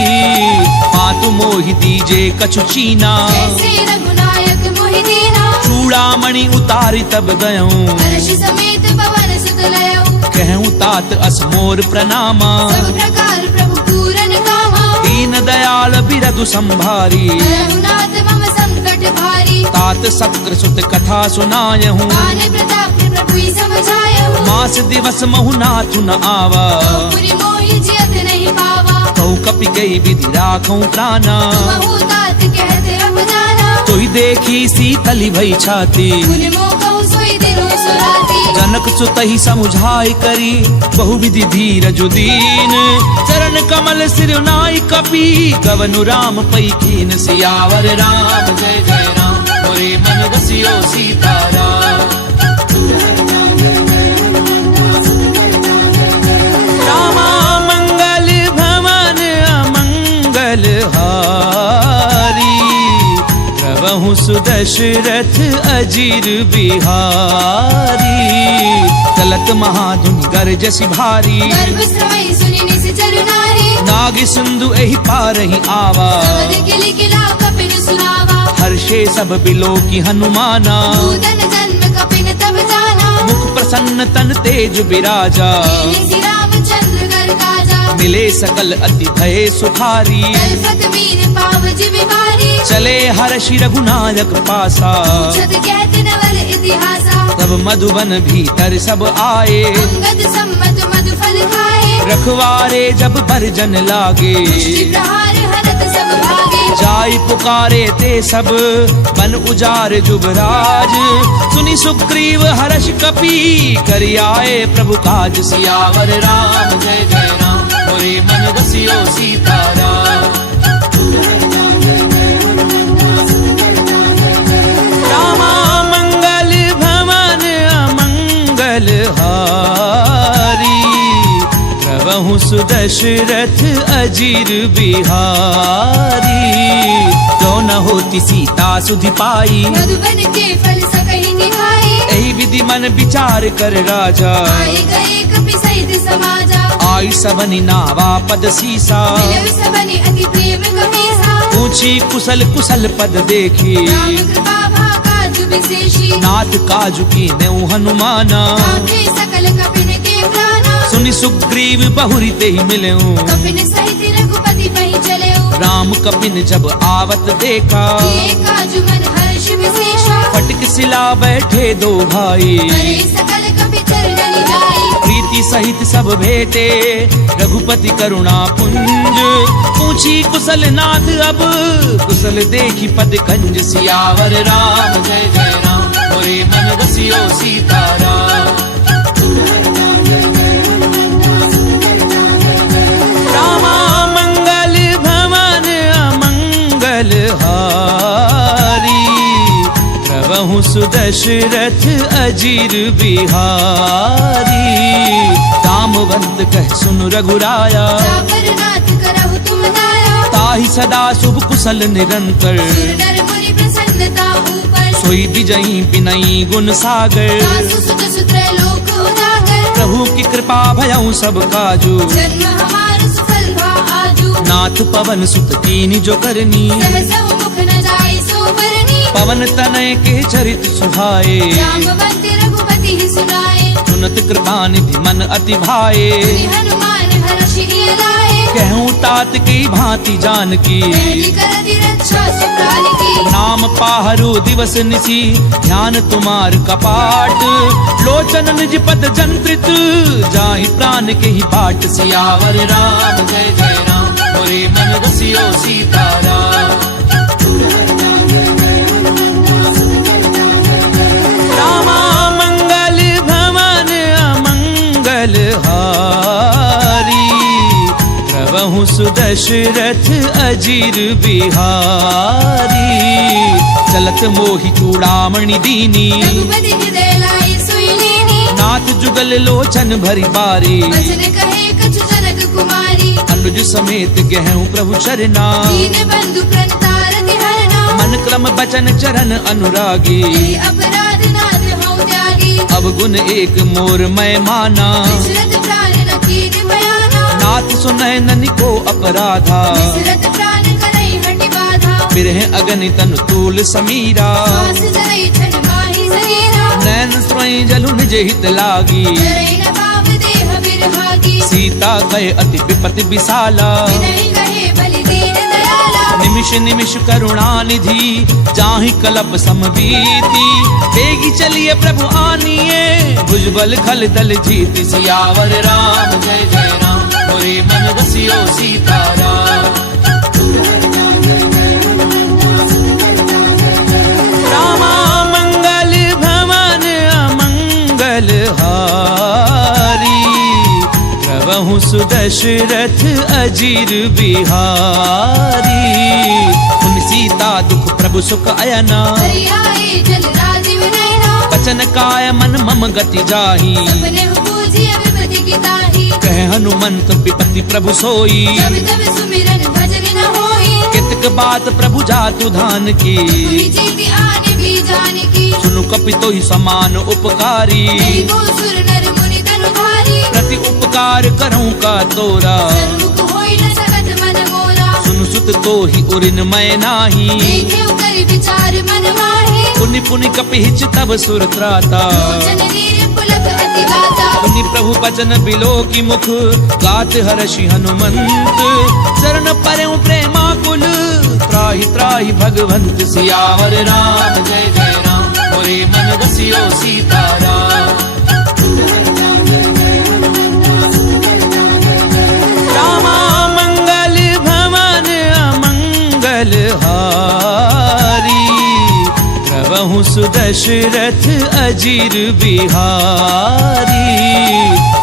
मातु मोहि दीजे कछु चीना जैसे रघुनायक मोहि दीना चूड़ामणि उतारि तब गयऊं हर्ष समेत पवन सुत लयऊ कहूँ तात असमोर प्रणामा सब प्रकार प्रभु पूरन कामा दीन दयाल बिरधु संभारी रघुनाथ मम संकट भारी तात सक्र सुत कथा सुनायहूँ मान प्रताप प्रभु समझायहु मास दिवस महु नाथु न आवा पुरि मोहि जियत नहीं पावा कहु कपि गई विधि राखूं प्राणा महु तात कहते अब जाना तोहि देखी सीतली भई छाती पुनि मोह कहु सोई दिनो सुराती जनक सुतहि समुझाई करी बहुविधि धीरज दीन चरण कमल सिर नाई कपि गवनु राम पई कीन सियावर राम जय जय राम मोरे मन रसियो सीताराम रामा मंगल भवन अमंगल हारी प्रभु सुदशरथ अजीर बिहारी चलत महाधुन गरजसि भारी गर्भ श्रवई सुनि निश्चर नारी नाग सिंधु एहि पारहि आवा सबद किलि किला कपिन सुनावा हर्षे सब बिलो की हनुमाना भूतन जन्म कपिन तब जाना मुख प्रसन्न तन तेज बिराजा लीले सि रामचंद्र कर काजा मिले सकल अति भय सुखारी तलफत मीर पाव जिमि भारी चले हर्षि रघुनायक पासा छत कहत नवल इतिहासा तब मधुबन भीतर सब आए अंगद सम्मत मधु फल खाए रखवारे जब बरजन लागे मुष्टि प्रहार हरत सब भागे जाई पुकारे ते सब बन उजार जुबराज सुनि सुग्रीव हर्ष कपि करि आए प्रभु काज सियावर राम जय जय राम मोरे मन रसियो सीताराम रामा मंगल भवन अमंगल हारी प्रभु सुदशरथ अजीर बिहारी जो न होती सीता सुधि पाई मधुबन के फल सकहि निभाए एहि विधि मन विचार कर राजा आए गए कपि सहित समाजा आई सबनि नावा पद सीसा मिलव सबनि अति प्रेम कपीसा पूछी कुशल कुशल पद देखी राम कृपा भाकाजु विशेषी नाथ काजु की नेउ हनुमाना आखे सकल कपिन के प्राणा सुनि सुग्रीव बहुरी ते ही मिलेऊ कपिन सहित रघुपति पहि चलेऊ राम कपिन जब आवत देखा ये काजु मन हर्ष विशेषा फटक सिला बैठे दो भाई करे सकल कपि चरण जाई प्रीति सहित सब भेटे रघुपति करुणा पुंज पूछी कुशल नाथ अब कुशल देखी पद कंज सियावर राम जय जय राम मोरे मन रसियो सीताराम रामा मंगल भवन अमंगल हारी प्रभु सुदशरथ अजीर बिहारी दामवंत कह सुन रघुराया जापर नाथ करहु तुम दाया ताहि सदा शुभ कुशल निरंतर सुर नर मुनि प्रसन्नता ऊपर सोई विजयी बिनई गुण सागर सासु सुत सुत्र लोक उजागर प्रभु की कृपा भयऊ सब काजू जन्म हमार सुफल भा आजू नाथ पवन सुत कीनी जो करनी सहसहु मुख न जाय सोबरनी पवन तनय के चरित सुहाए रामवंत रघुपति ही सुनाए सुनत कृपा निधि मन अति भाए मुनि हनुमान हर्षि लाए कहूँ तात की भांति जान की पहली करति रक्षा सुप्राण की नाम पाहरु दिवस निसी ध्यान तुम्हार कपाट लोचन निज पद जंत्रित जाहि प्राण के ही बाट सियावर राम जय जय राम मोरे मन रसियो सीताराम रामा मंगल भवन अमंगल हारी प्रभु सुदशरथ अजीर बिहारी चलत मोहि चूड़ामणि दीनी रघुपति हृदय लाए सोई लेनी नाथ जुगल लोचन भरी बारी वचन कहे कछु जनक कुमारी अनुज समेत गहूँ प्रभु चरना दीन बंधु प्रणतारति हरना मन क्रम बचन चरण अनुरागी अपराध नाथ हौ त्यागी अवगुण एक मोर मैं माना, विचरत प्राण न कीन बयाना, नाथ सुनय ननि को अपराधा, विचरत प्राण करई हटि बाधा, बिरह अगनि तनु तूल समीरा, श्वास जरई छन माहि शरीरा, नैन स्वयं जलु निज हित लागी, जरई न भाव देह बिरहागी, सीता गए अति विपति विशाला, विनय कहे बलि दीन दयाला, निमिष निमिष करुणा निधि, जाहि कलप समबीति, बेगी चलिए प्रभु आनिए, भुजबल खल दल जीति, सियावर राम जय जय राम, मोरे मन बसियो सीताराम। रामा मंगल भवन अमंगल हारी, प्रभु सुदशरथ अजीर बिहारी, उन सीता दुख प्रभु सुख अयना, हरि आए जल राजीव नयना, बचन काय मन मम गति जाहि, सपने पूजिय विपति की ताहि, कह हनुमंत विपति प्रभु सोई, जब तब सुमिरन भजन न होई, कितक बात प्रभु जातु धान की, जीति आने भी जाने की, सुनु कपितो ही समान उपकारी, नहीं को सुर नर मुनि तनु धारी, प्रति उपकार करऊं का तोरा, सन्मुख होई न सकत मन मोरा, सुनु सुत तो ही उरिन मैं नाही, देखे कर विचार मन माहे, पुनि पुनि कपिहिच तब सुर त्राता, लोचन नीर पुलक अति गाता, पुनि प्रभु बचन बिलो की मुख, गात हर्षि हनुमंत, चरण परऊं प्रेमाकुल, त्राहि त्राहि भगवंत, सियावर राम जय जय राम, मोरे मन बसियो सीताराम। रामा मंगल भवन अमंगल हारी, प्रभु सुदशरथ अजीर बिहारी,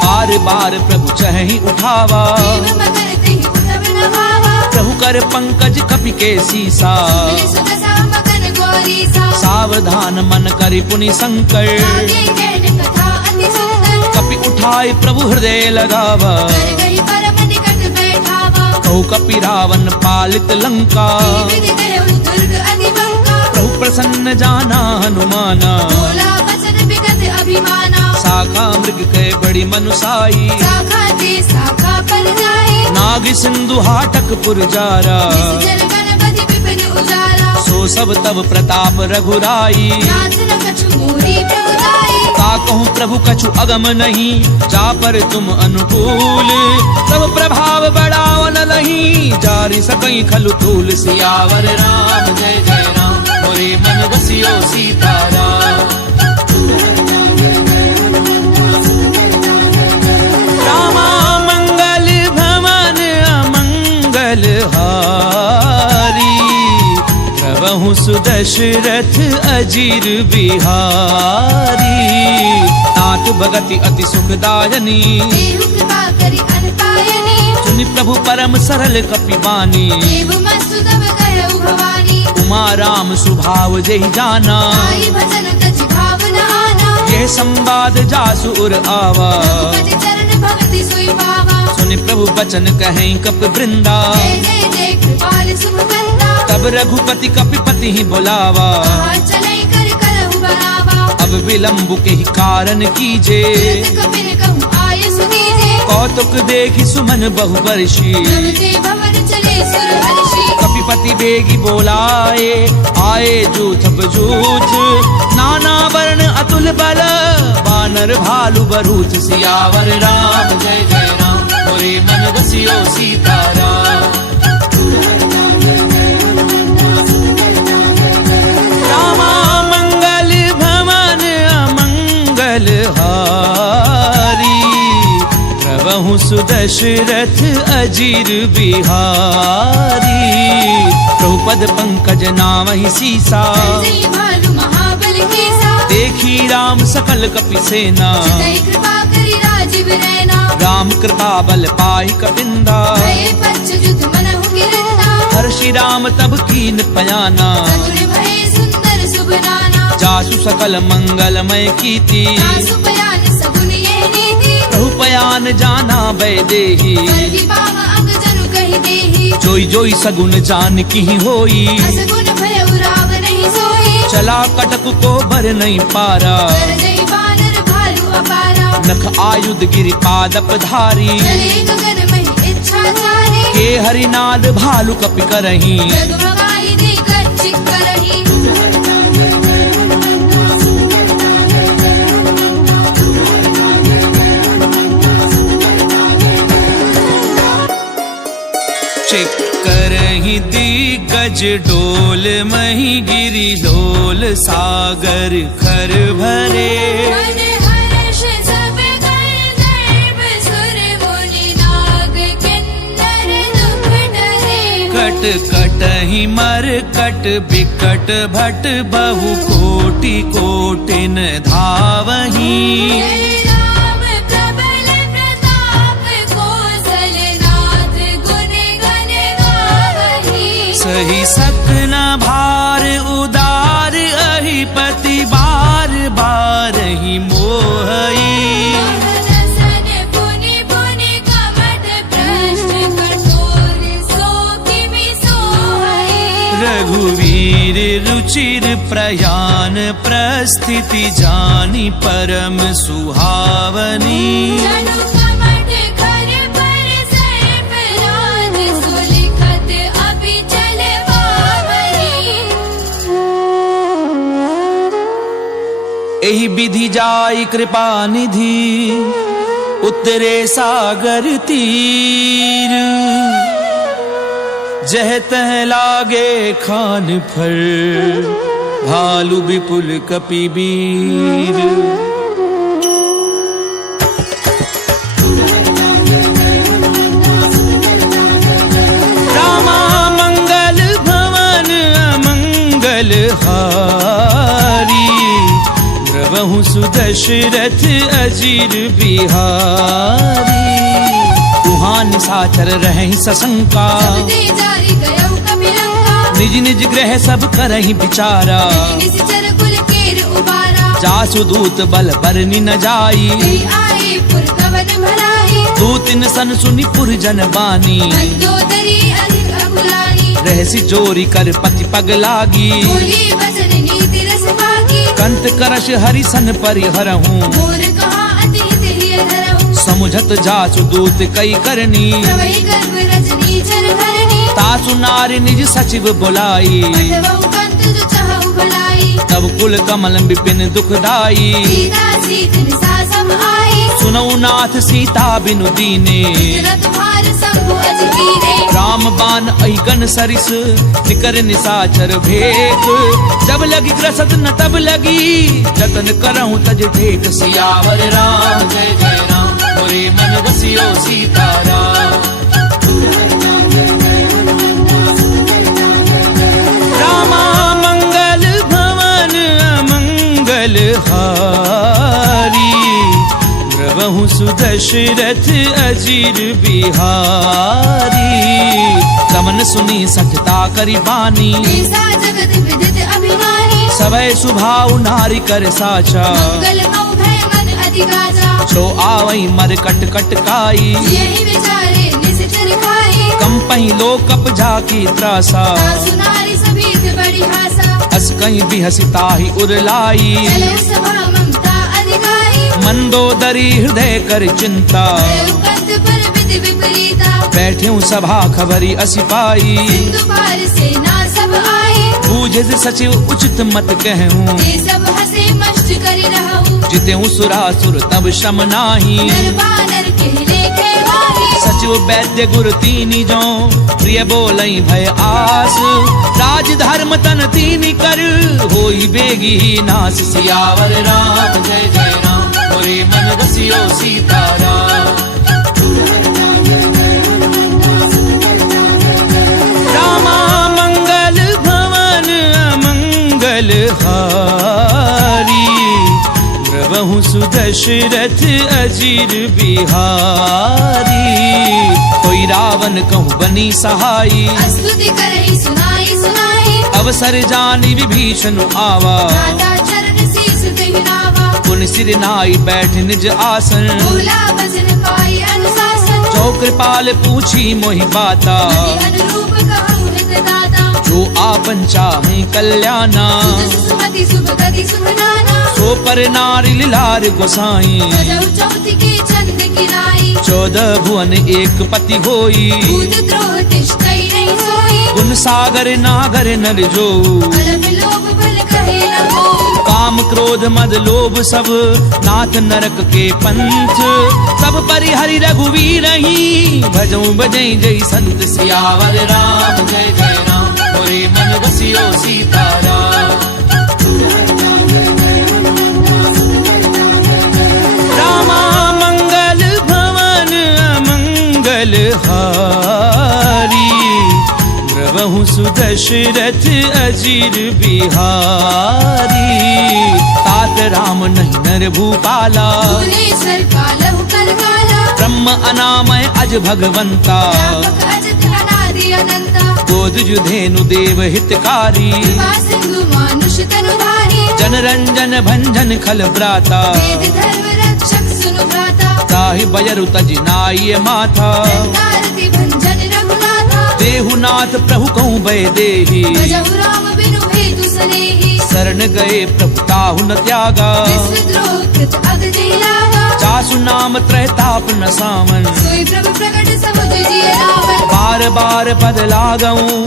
बार बार प्रभु चहि उठावा, देव मगर तेहि उठब न भावा, प्रभु कर पंकज कपि के सीसा, मिलि सुत सा मगन गौरी सा, सावधान मन करि पुनि संकर, आगे कहन कथा अति सुंदर, कपि उठाय प्रभु हृदय लगावा, कर गई परम निकट बैठावा, कहु कपि रावण पालित लंका, विधि करहु दुर्ग अति बंका, प्रभु प्रसन्न जाना हनुमाना, बोला बचन विगत अभिमाना, शाखा मृग के बड़ी मनुसाई, शाखा ते शाखा पर जाए, नाग सिंधु हाटक पुरजारा, जल गणपति विपिन उजारा, सो सब तब प्रताप रघुराई, नाथ न कछु मोरी प्रभुताई, ता कहूँ प्रभु कछु अगम नहीं, जा पर तुम अनुकूल, तब प्रभाव बढ़ाव न लही, जारि सकई खलु तूल, सियावर राम जय जय राम, मोरे मन बसियो सीताराम। रामा मंगल भवन अमंगल हारी, प्रभु सुदशरथ अजीर बिहारी, नाथ भगति अति सुखदायनी, देहु कृपा करि अनपायनी, सुनि प्रभु परम सरल कपिबानी, देव मस्तु तब कहु भवानी, उमा राम सुभाव जहि जाना, आई भजन तज भाव न आना, यह संवाद जासु उर आवा, रघुपति चरण भगति सोई पावा, सुनि प्रभु बचन कहें कपि वृंदा, जय जय जय कृपाल सुख कंदा, तब रघुपति कपिपति ही बुलावा, कहा चलै कर करहु बनावा, अब विलंब के ही कारण कीजे, तुरत कपिन कहूँ आय सुनीजे, कौतुक देखि सुमन बहु वर्षी, जब ते भवन चले सुर हर्षि, कपिपति बेगी बोलाए, आए जूथ बजूथ, नाना वर्ण अतुल बल, बानर भालु बरूथ, सियावर राम जय जय राम, मोरे मन बसियो सीताराम। रामा मंगल भवन अमंगल हारी, प्रभु सुदशरथ अजीर बिहारी, प्रभुपद पंकज नामहि सीसा, जय भालु महाबल केसा, देखी राम सकल कपि सेना, चितई कृपा करि राजीव नयना, राम कृपा बल पाई कपिंदा, भये पंच जुग मनहु गिरंदा, हर्षि राम तब कीन पयाना, चतुर भये सुंदर शुभ नाना, जासु सकल मंगलमय कीति, तासु बयान सगुन ये नीति, प्रभु पयान जाना वैदेही, हरि बाम अंग जनु कहि देहि, जोई जोई सगुन जान की होई, असगुन भय उराव नहीं सोई, चला कटक को भर नहीं पारा, कर जय बानर लख आयुध गिरि पादप धारी चले गगन महि इच्छाचारी के हरिनाद भालु कपि करही जगमगाई दे गर्जित करही करही दिग्गज डोल मही गिरि डोल सागर खर भरे मन हर्ष सब कर गर्भ सुर मुनि नाग किन्नर दुख डरे कट कटहि मर कट बिकट भट बहु कोटि कोटिन धावही जय राम प्रबल प्रताप कौशलनाथ गुण गण गावही सही सकन भार उदार अहिपति बार बार ही मोहई सन पुनि पुनि कमठ भ्रष्ट कठोर सो किमि सोहई रघुवीर रुचिर प्रयान प्रस्थिति जानी परम सुहावनी जनु कमठ कर पर सर्प राज सुलिखत अभी चल पावनी एहि विधि जाई कृपा निधि उतरे सागर तीर जह तह लागे खान फर भालु विपुल कपि वीर रामा मंगल भवन अमंगल हारी द्रवहु सुदशरथ अजीर बिहारी तुहां निशाचर रहहि सशंका दे जारी गयो कपिलंका निज निज ग्रह सब करहि विचारा निश्चर कुल केर उबारा जासु दूत बल बरनि न जाई ते आए पुर कवन भलाई दूतिन सन सुनि पुर जन बानी मंदोदरी अधिक अकुलानी रहसि जोरी कर पति पग लागी बोली वचन नीति रस भागी कंत करश हरिसन परिहरहूं मोर कहा अति हित धरहूं समुझत जासु दूत कई करनी प्रवहि गर्भ रजनी चर धरनी तासु नारी निज सचिव बुलाई पठवहु कंत जो चाहु भलाई तब कुल कमल विपिन दुखदाई सीता सीत निसा सब आई सुनऊ नाथ सीता बिनु दीने रथ भार शंभु अजगीरे राम बाण अहिगन सरिस निकर निशाचर भेक जब लगी ग्रसत न तब लगी जतन करहूं तज ढेक सियावर राम जय जय राम मोरे मन बसियो सीताराम रामा मंगल भवन अमंगल हारी द्रवहु सुदशरथ अजीर बिहारी कमन सुनी सठता करि बानी ऐसा जगत विदित अभिमानी सवै सुभाव नारी कर साचा मंगल मऊ भय मन अधिगाजा छो आवई मर कट कट काई यही विचारे निश्चर खाई कंपई लोकप झाकी त्रासा सुनारी सभीत बड़ी हासा अस कहीं बिहसिता ही उरलाई चले सभा ममता अधिकारी मंदोदरी हृदय कर चिंता कंत पर विधि विपरीता बैठ्यूं सभा खबरी असिपाई सिंधु पार सेना सब आई बूझे सचिव उचित मत कहूं ये सब हंसे मस्त करी रहूं जितेऊं सुरासुर तब श्रम नाही नर बानर के लेखे भागी सचिव वैद्य गुर तीनी जो प्रिय बोलई भय आस राज धर्म तन तीनी कर होई बेगी नास सियावर राम जय जय राम मोरे मन रसियो सीताराम रामा मंगल भवन अमंगल हारी द्रवहु सुदशरथ अजीर बिहारी कोई रावण कहूँ बनी सहाई स्तुति करहि सुनाई सुनाई अवसर जानी विभीषण आवा नाथा चरण शीस देहि नावा पुन सिर नाई बैठ निज आसन बोला वचन पाई अनुशासन जो कृपाल पूछी मोहि बाता अनुरूप कहूँ हित दाता जो आपन चाहे कल्याणा सुमति शुभ गति शुभ नाना सो पर नारी लार गोसाई सजौ चौथ की चंद किनाई 14 भुवन एक पति होई भूत द्रोह तिष्ठै नहीं सोई गुण सागर नागर नर जो अलग लोभ बल कहे न हो काम क्रोध मद लोभ सब नाथ नरक के पंथ सब परिहरि रघुवीर ही भजऊं बजई जय संत सियावर राम जय जय राम मोरे मन बसियो सीताराम रामा मंगल भवन अमंगल हारी द्रवहु सुदशरथ अजीर बिहारी तात राम नहीं नर भूपाला भुवनेश्वर कालहु कलकाला ब्रह्म अनामय अज भगवंता व्यापक अजत अनादि अनंता गोद जुधेनु देव हितकारी कृपा सिंधु मानुष तनुधारी जन रंजन भंजन खल भ्राता वेद धर्म रक्षक सुनु भ्राता ताहि बजरु तज नाय माथा कारति भंजन रघुनाथा देहुनाथ प्रभु कहूँ भय देहि भजहु राम बिनु हेतु सनेहि शरण गए प्रभु ताहु न त्यागा विश्वद्रोह कृत अग लागा चासु नाम त्रैताप न सामन सोई प्रभु प्रकट समुद्र जिय रावण बार बार पद लागऊं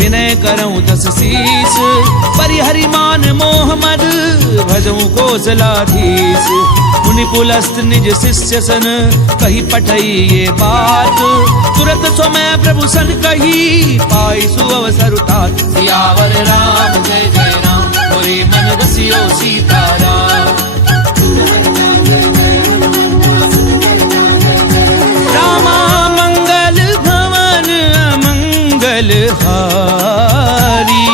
विनय करऊं दस शीस परिहरि मान मोह मद भजऊं कौशलाधीश मुनि पुलस्त निज शिष्य सन कही पठई ये बात तुरत समय प्रभु सन कही पाई सुअवसर तात सियावर राम जय जय राम मोरे मन बसियो सीताराम रामा मंगल भवन अमंगल हारी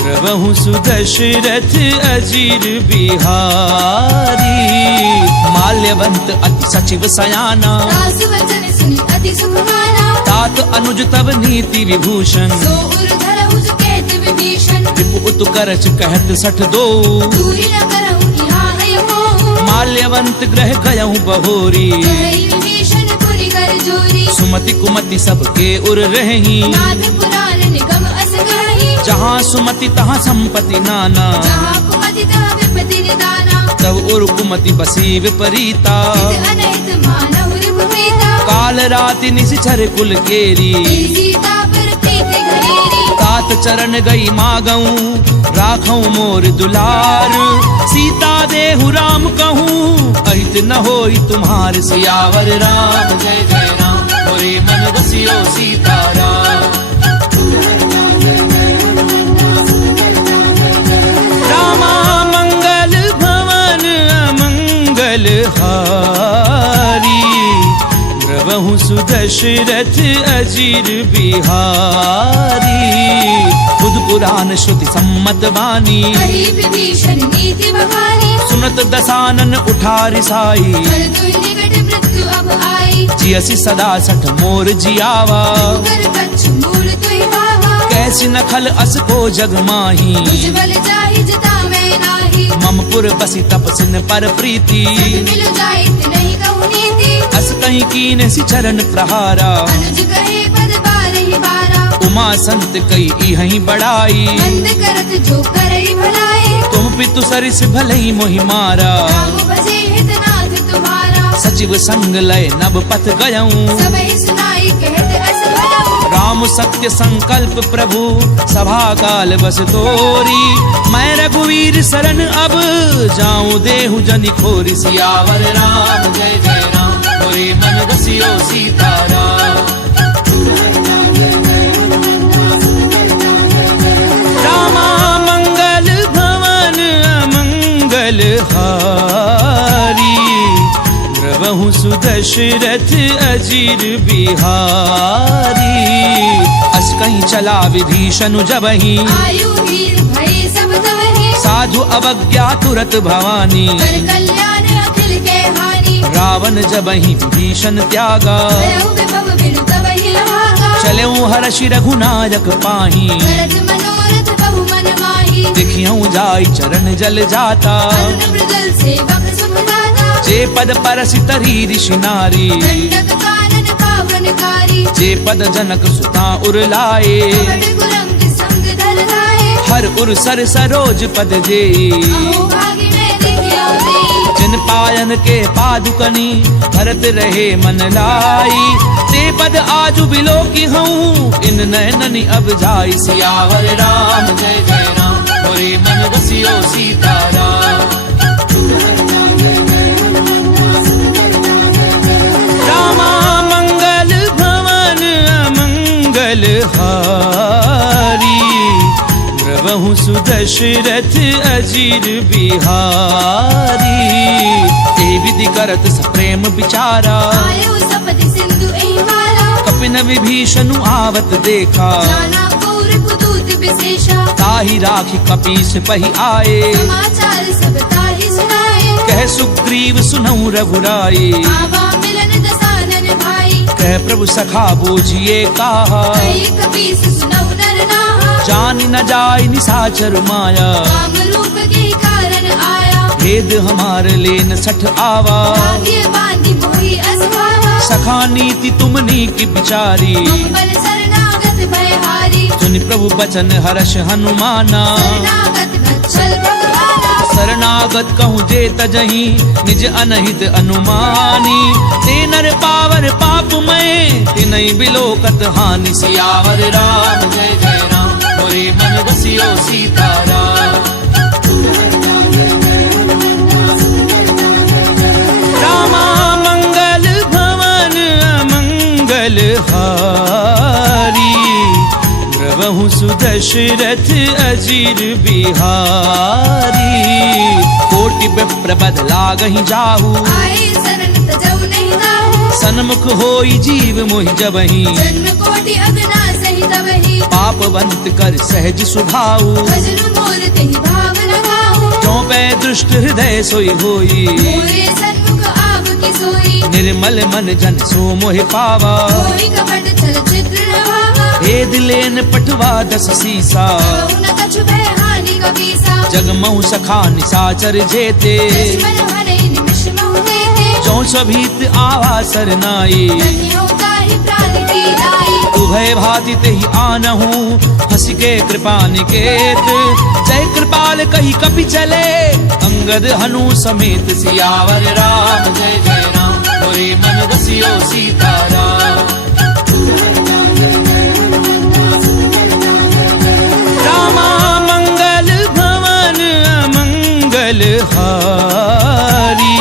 द्रवहु सुदशरथ अजीर बिहारी माल्यवंत अति सचिव सयाना दासु वचन सुनि अति सुख माना तात अनुज तब नीति विभूषण सो उर धरहु सुकेत विभीषण रिपु उत करच कहत सठ दो दूरी न करहु यहाँ है मोह माल्यवंत ग्रह गयहु बहोरी कहई विभीषण पुनि कर जोरी सुमति कुमति सबके उर रही नाथ पुराण निगम अस गही जहाँ सुमति तहाँ संपत्ति नाना जहाँ कुमति तहाँ विपत्ति निदाना तब उर कुमति बसी विपरीता हित अनहित मानहु रिपुप्रीता काल राति निशिचर कुल केरी तेरी सीता पर प्रीति घनेरी तात चरण गई मागऊं राखऊं मोर दुलार सीता देहु राम कहूँ अहित न होई तुम्हार सियावर राम जय जय राम मोरे मन बसियो सीताराम रामा मंगल भवन अमंगल हारी द्रवहु सुदशरथ अजीर बिहारी बुध पुराण श्रुति सम्मत वाणी कही विभीषण नीति बखानी सुनत दसानन उठारि साई कर तुई निकट मृत्यु अब आई जियसि सदा सठ मोर जियावा कर बच्चु मूल तुई बावा कैसी नखल अस को जग माही तुझ बल जाहि जता मैं नाही ममपुर बसी तपसिन पर प्रीति मिल जाइत नहीं कहु नीति अस कहीं कीन सि चरण प्रहारा अनुज कहे पद बारहि बारा उमा संत कई इहहीं बड़ाई मंद करत जो करई भलाई तुम पितु सरिस भलई मोहि मारा राम भजे हित नाथ तुम्हारा सचिव संग लय नभ पथ गयऊं सबहि सुनाई कहत अस भलऊ राम सत्य संकल्प प्रभु सभा काल बस तोरी मैं रघुवीर शरण अब जाऊं देहु जनि खोरी सियावर राम जय जय राम मोरे मन बसियो सीताराम रामा मंगल भवन अमंगल हारी द्रवहु सुदशरथ अजीर बिहारी अस कहीं चला विभीषण जबहि आयु वीर भय सब तवहि साधु अवज्ञा तुरत भवानी कर कल्याण अखिल के हानि रावण जबहि विभीषण त्यागा भयउ विभव बिनु तवहि लभागा चलऊं हर्षि रघुनायक पाही भरत मनोरथ बहु मन माही देखियऊं जाई चरण जल जाता अरुण मृगल सेवक सुखदाता जे पद परसि तरी ऋषि नारी दंडक कानन पावनकारी जे पद जनक सुता उर लाए कवट कुरंग हर उर सर सरोज पद जेई अहो भागी मैं देखियो देई जिन पायन के पादुकनी भरत रहे मन लाई ते पद आजु बिलो की हूँ इन नैननी अब जाई सियावर राम जय जय राम मोरे मन बसियो सीताराम रामा मंगल भवन अमंगल हारी द्रवहु सुदशरथ अजीर बिहारी ए विधि करत सप्रेम विचारा आयो सपति सिंधु एहि माला कपिन विभीषणु आवत देखा जाना कौर कुदूत विशेषा ताहि राखी कपीस पहि आए समाचार सब ताहि सुनाए कह सुग्रीव सुनऊ रघुराई आवा मिलन दसानन भाई कह प्रभु सखा बूझिए कहा कई कपीस सुनऊ नर नाहा जान न जाय निसाचर माया काम रूप के कारण आया भेद हमार लेन सठ आवा भाग्य बांधी मोहि असभावा सखा नीति तुमनी की बिचारी बल शरणागत भयहारी सुनि प्रभु बचन हर्ष हनुमाना शरणागत बच्चल भगवाना शरणागत कहूँ जे तजही निज अनहित अनुमानी ते नर पावर पाप में तिनहि बिलोकत हानि सियावर राम जय जय राम मोरे मन बसियो सीताराम रामा मंगल भवन अमंगल हारी द्रवहु सुदशरथ अजीर बिहारी कोटि विप्र बद लागहि जाहू आए शरण तजऊ नहीं दाहू सन्मुख होई जीव मोहि जबहि जन्म कोटि अगना सहित वही पापवंत कर सहज सुभाऊ भजन मोर तेहि भाव लगाऊ क्यों पै दुष्ट हृदय सोई होई मोरे सन्मुख आव की सोई निर्मल मन जन सो मोहि पावा कोई कपट छल चित्र न भावा भेद लेन पटवा दस सीसा कहु न कछु भय हानि कपीसा जगमहु सखा निसाचर जेते दुश्मन हरे निमिष महु देते जो सभीत आवा सरनाई धन्यो ताहि प्राण की दाई उभय भाति तेहि आनहु हंस के कृपा निकेत जय कृपाल कही कपि चले अंगद हनु समेत सियावर राम जय जय राम मोरे मन बसियो सीताराम रामा मंगल भवन अमंगल हारी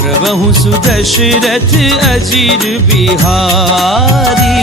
द्रवहु सुदशरथ अजीर बिहारी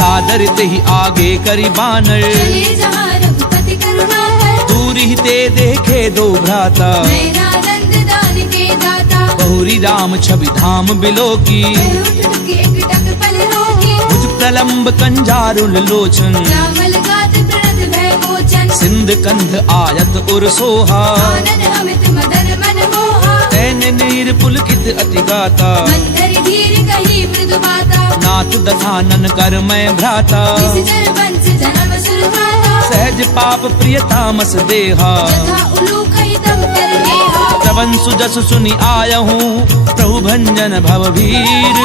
सादर तेहि आगे करि बानर चले जहाँ रघुपति करुणा कर दूरि ते देखे दो भ्राता नैना नंद दान के दाता बहुरी राम छवि धाम बिलो की कह उठ के एकटक पल रोकी भुज प्रलंब कंजारुल लोचन श्यामल गात प्रणत भय मोचन सिंध कंध आयत उर सोहा आनन अमित मदन मन मोहा तैन नीर पुलकित अति गाता मंदर धीर कही मृदु बाता नाथ दधानन कर मैं भ्राता निश्चर वंश जन्म सुर धाता सहज पाप प्रियतामस देहा यथा उलूक हितम कर नेहा श्रवण सुजस सुनि आयहूँ प्रभु भंजन भव भीर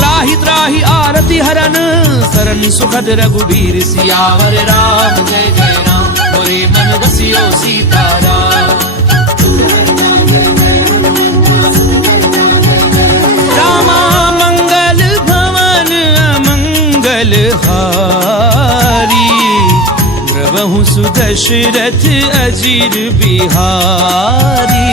त्राहि त्राहि आरति हरन सरन सुखद रघुबीर सियावर राम जय जय राम मोरे मन बसियो सीताराम रामा मंगल भवन अमंगल हारी द्रवहु सुदशरथ अजीर बिहारी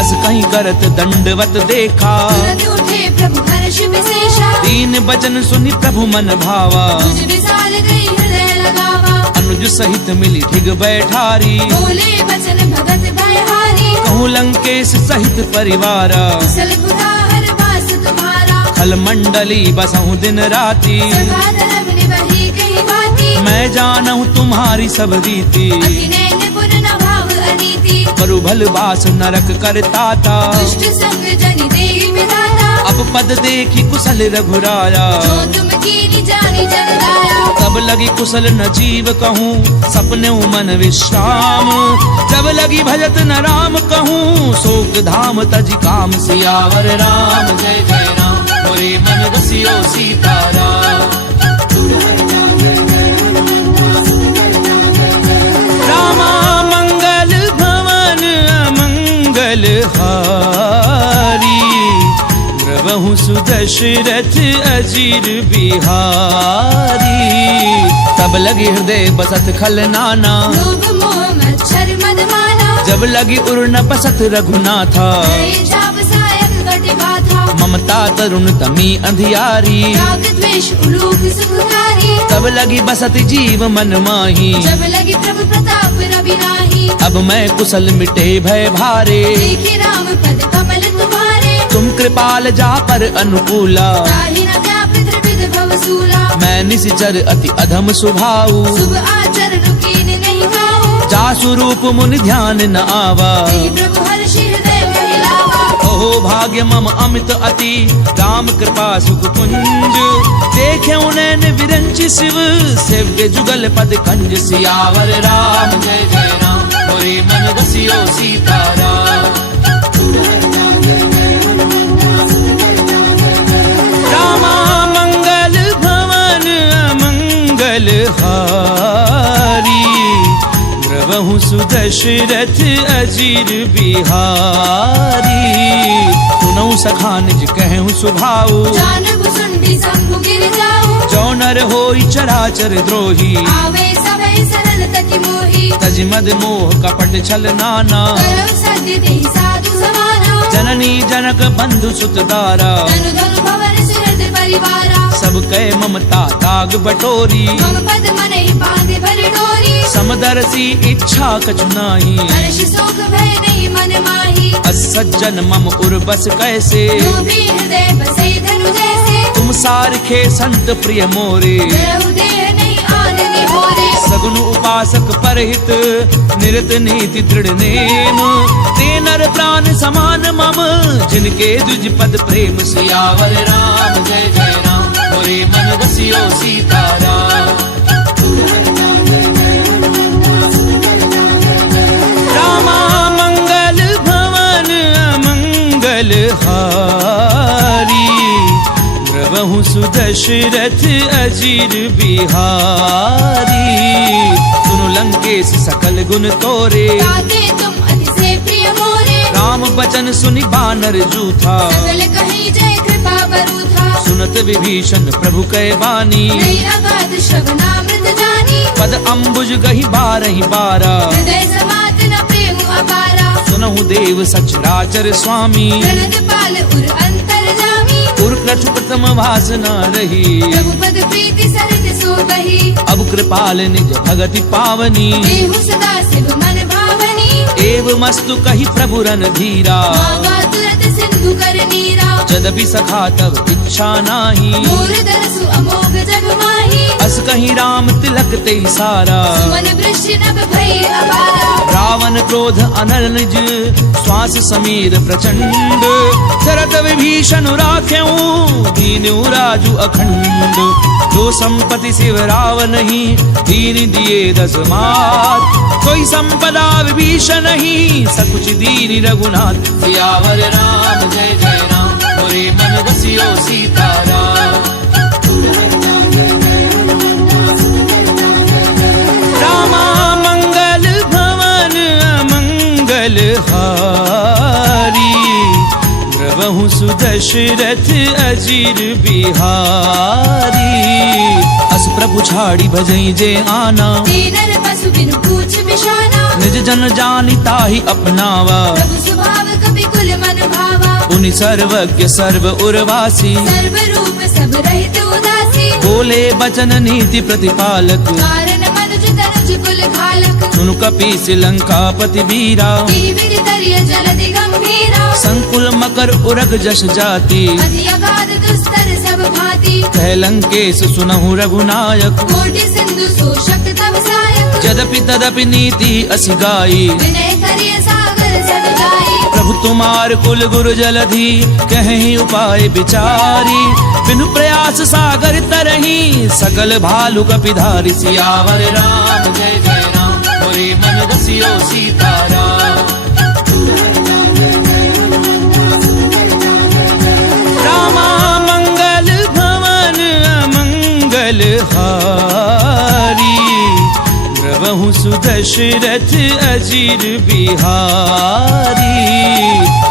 अस कहीं करत दंडवत देखा तुरंत उठे प्रभु हर्ष विशेषा दीन बचन सुनि प्रभु मन भावा तुझ विशाल गई हृदय लगावा अनुज सहित मिली ढिग बैठारी बोले बचन भगत भयहारी कहूँ लंकेश सहित परिवारा कुशल कुदाहर वास तुम्हारा खल मंडली बसहूँ दिन राती सखा धर्म निवही कही बाती मैं जानहूँ तुम्हारी सब रीति अति नैन पुर न भाव अनीति करु भल बास नरक करता था दुष्ट संग जनि देहि विधाता अब पद देखी कुशल रघुराया जो तुम कीनी जानी जन लाया तब लगी कुशल न जीव कहूँ सपने मन विश्राम जब लगी भजत न राम कहूँ शोक धाम तज काम सियावर राम जय जय राम मोरे मन बसियो सीताराम हारी द्रवहु सुदशरथ अजीर बिहारी। तब लगी हृदय बसत खल नाना, लोभ मोह मच्छर मदमाना, जब लगी उर न बसत रघुनाथा, जाप सायक घट बाधा, ममता तरुण तमी अंधियारी। राग द्वेष उलूक सुखकारी, तब लगी बसत जीव मन माही, जब लगी प्रभु प्रताप रवि नाही। अब मैं कुशल मिटे भय भारे, देखे राम पद कमल तुम्हारे, तुम कृपाल जा पर अनुकूला। ताहि न व्यापृत त्रिविध भवसूला, मैं निश्चर अति अधम स्वभाव, शुभ आचरण कीन नहीं भाऊ। जासु रूप मुनि ध्यान न आवा, तेहि प्रभु हर्षि हृदय महिलावा। ओहो भाग्य मम अमित अति, राम कृपा सुख कुंज। देखे नैन विरंचि शिव, सेव्य जुगल पद कंज। सियावर राम जय जय राम, मोरे मन रसियो सीताराम। रामा मंगल भवन अमंगल हारी, द्रवहु सुदशरथ अजीर बिहारी। सुनऊ सखा निज कहूँ सुभाऊ, जानब सुंडी शंभु गिर जाऊ। जो नर होई चराचर द्रोही, आवे सभै सरल तकी मोही। तज मद मोह कपट छल नाना, करौ सद्य देहि साधु समाना। जननी जनक बंधु सुत दारा, धनु धनु भवन सुहृद परिवारा। सब कै ममता ताग बटोरी, मम पद मनहि बांधे भर डोरी। समदर्शी इच्छा कछु नाही, हर्ष शोक भय नहीं मन माही। असज्जन मम उर बस कैसे, लोभी हृदय बसे धनु जैसे। तुम सारखे संत प्रिय मोरे। रहु देह नहीं आन निहोरे, सगुन उपासक परहित, निरत नीति दृढ़ नेम। ते नर प्राण समान मम, जिनके द्विज पद प्रेम। सियावर राम जय जय राम, मोरे मन रसियो सीताराम। रामा मंगल भवन अमंगल हारी, द्रवहु सुदशरथ अजीर बिहारी। सुनु लंकेश सकल गुण तोरे, ताते तुम अति से प्रिय मोरे। राम बचन सुनि बानर जूथा, सकल कहीं जय कृपा बरूथा। सुनत विभीषण प्रभु कै बानी, नहीं अगाध श्रवणामृत जानी। पद अम्बुज गहि बारहि बारा, हृदय समात न प्रेम अपारा। सुनहु देव सचराचर स्वामी, प्रणत पाल उर अंतर जामी। उर क्रतु प्रथम वासना रही, प्रभु पद प्रीति सरित सो बही। अब कृपाल निज भगति पावनी, देहु सदा शिव मन भावनी। एवमस्तु कहि प्रभु रन धीरा, मांगा तुरत सिंधु कर नीरा। यद्यपि सखा तब इच्छा नाही, मोर दरसु अमोघ जग माही। अस कहीं राम तिलक ते सारा, मन वृष्टि नभ भई अपारा। रावण क्रोध अनल निज, श्वास समीर प्रचंड। शरद विभीषण राख्यऊ, दीनु राजु अखंड। जो संपत्ति शिव रावण ही, दीन दिए दस मात। कोई संपदा विभीषण ही, सकुच दीन रघुनाथ। सियावर राम जय जय राम, मोरे मन रसियो सीताराम। रामा मंगल भवन अमंगल हारी, द्रवहु सुदशरथ अजीर बिहारी। अस प्रभु छाड़ी भजई जे आना, दीनर पशु बिनु पूछ बिशाना। निज जन जानि ताहि अपनावा, प्रभु स्वभाव कपि कुल मन भावा। उनि सर्वज्ञ सर्व उर्वासी, सर्व रूप सब रहित उदासी। बोले बचन नीति प्रतिपालक, कारण मनुज तनुज कुल घालक। सुनु कपीस लंकापति वीरा, विविध तरिय जलधि गंभीरा। संकुल मकर उरग जस जाति, अति अगाध दुस्तर सब भांति। कह लंकेश सुनहु रघुनायक, कोटि सिंधु शोषक तव सायक। यद्यपि तदपि नीति असि गाई, विनय करिय सागर सद जाई। प्रभु तुम्हार कुल गुरु जलधि, कहीं उपाय विचारी। बिनु प्रयास सागर तरही, सकल भालु कपिधारी। सियावर राम जय जय राम, मोरे मन रसियो सीताराम। रामा मंगल भवन अमंगल हारी, द्रवहु सुदशरथ अजीर बिहारी।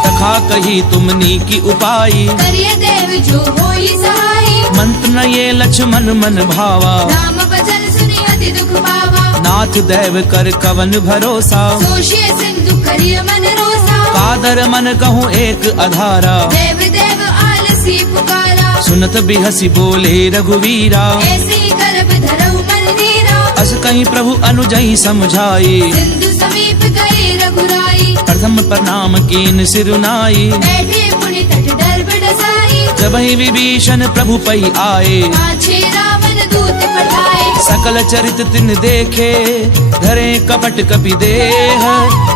तथा कही तुमनी की उपाई, करिय देव जो होई सहाई। मंत्र न ये लक्ष्मण मन भावा, राम बचन सुनि अति दुख पावा। नाथ दैव कर कवन भरोसा, सोशिय सिंधु करिय मन रोसा। कादर मन कहूँ एक अधारा, देव देव आलसी पुकारा। सुनत बिहसी बोले रघुवीरा, ऐसे ही गर्भ धरऊ मन नीरा। अस कहीं प्रभु अनुजई समझाए, सिंधु समीप गए रघुराई। प्रथम प्रणाम कीन सिरुनाई। बैठे पुनि तट डर बडसाई। जब ही विभीषण प्रभु पई आए, पाछे रावण दूत पठाए। सकल चरित तिन देखे, धरे कपट कपि देह।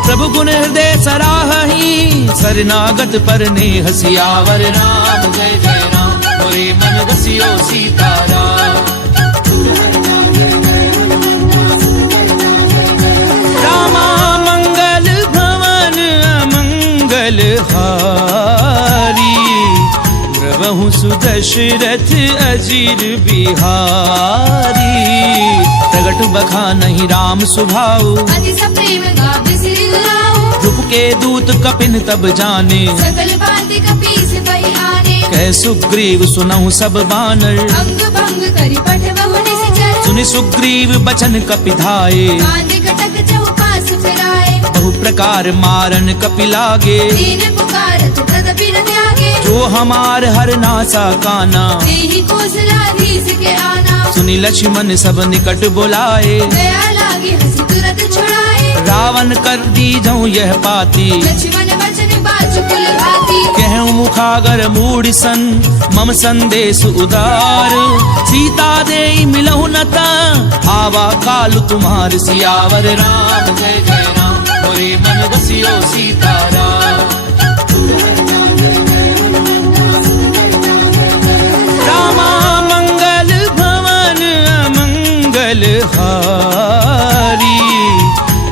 प्रभु गुण हृदय सराहहि, शरणागत पर नेह। सियावर राम जय जय राम, मोरे मन रसियो सीताराम। रामा मंगल भवन अमंगल हारी, द्रवहु सुदशरथ अजीर बिहारी। प्रगट बखानहि राम सुभाऊ, अति सप्रेम गावे सिरि दुलाऊ। रूप के दूत कपिन तब जाने, सकल बाति कपीस पहि आने। कह सुग्रीव सुनहु सब बानर, अंग भंग करि पठबहु निश्चर। सुनि सुग्रीव बचन कपि धाये, कांद कटक चौपास फिराए। बहु प्रकार मारन कपि लागे। दीन पुकारत तदपि न त्यागे। जो हमार हर नासा काना, देहि कौशलाधीश के आना। सुनि लक्ष्मण सब निकट बुलाए। दया लागे हंसी तुरत छुड़ाए। रावण कर दी जाऊं यह पाती, लक्ष्मण वचन बाजु कुल भाती। कहूँ मुखागर मूढ़ सन, मम संदेश उदार। सीता दे मिलहु न ता, आवा काल तुम्हार। सियावर राम जय जय राम, मोरे मन रसियो सीताराम। रामा मंगल भवन अमंगल हारी,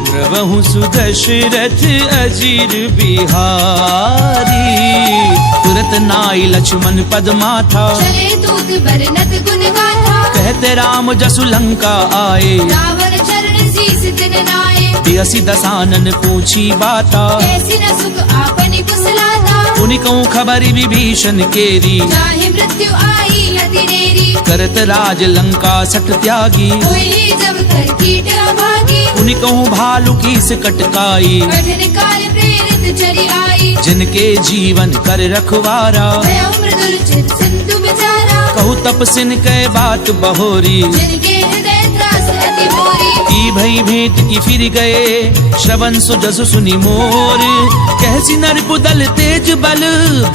द्रवहु सुदशरथ अजीर बिहारी। तुरत नाई लक्ष्मण पद माथा, चले दूत बरनत गुण गाथा। कहते राम जसु लंका आए। रावण चरण शीस दिन नाए। बिहसी दसानन पूछी बाता, कैसी न सुख आपनि कुशलाता। उनि कहूँ खबरि विभीषण केरी। चाहे मृत्यु आई अति नेरी। करत राज लंका सठ त्यागी। होई जब कर कीट अभागी। उनि कहूँ भालू की कटकाई, कठिन काल प्रेरित चरी आई। जिनके जीवन कर रखवारा। भयउ मृदुल चित सिंधु बिचारा। कहूँ तपसिन कै बात बहोरी, जिनके हृदय त्रास अति मोरी। की भई भेंट की फिर गए, श्रवण सुजसु सुनि मोर। कहसी नर पुदल तेज बल,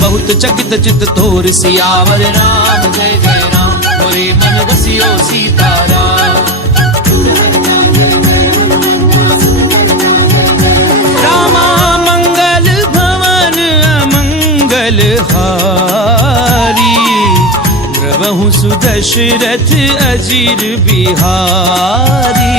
बहुत चकित चित तोर। सियावर राम जय जय राम, मोरे मन रसियो सीताराम। रामा मंगल भवन अमंगल हारी, द्रवहु सुदशरथ अजीर बिहारी।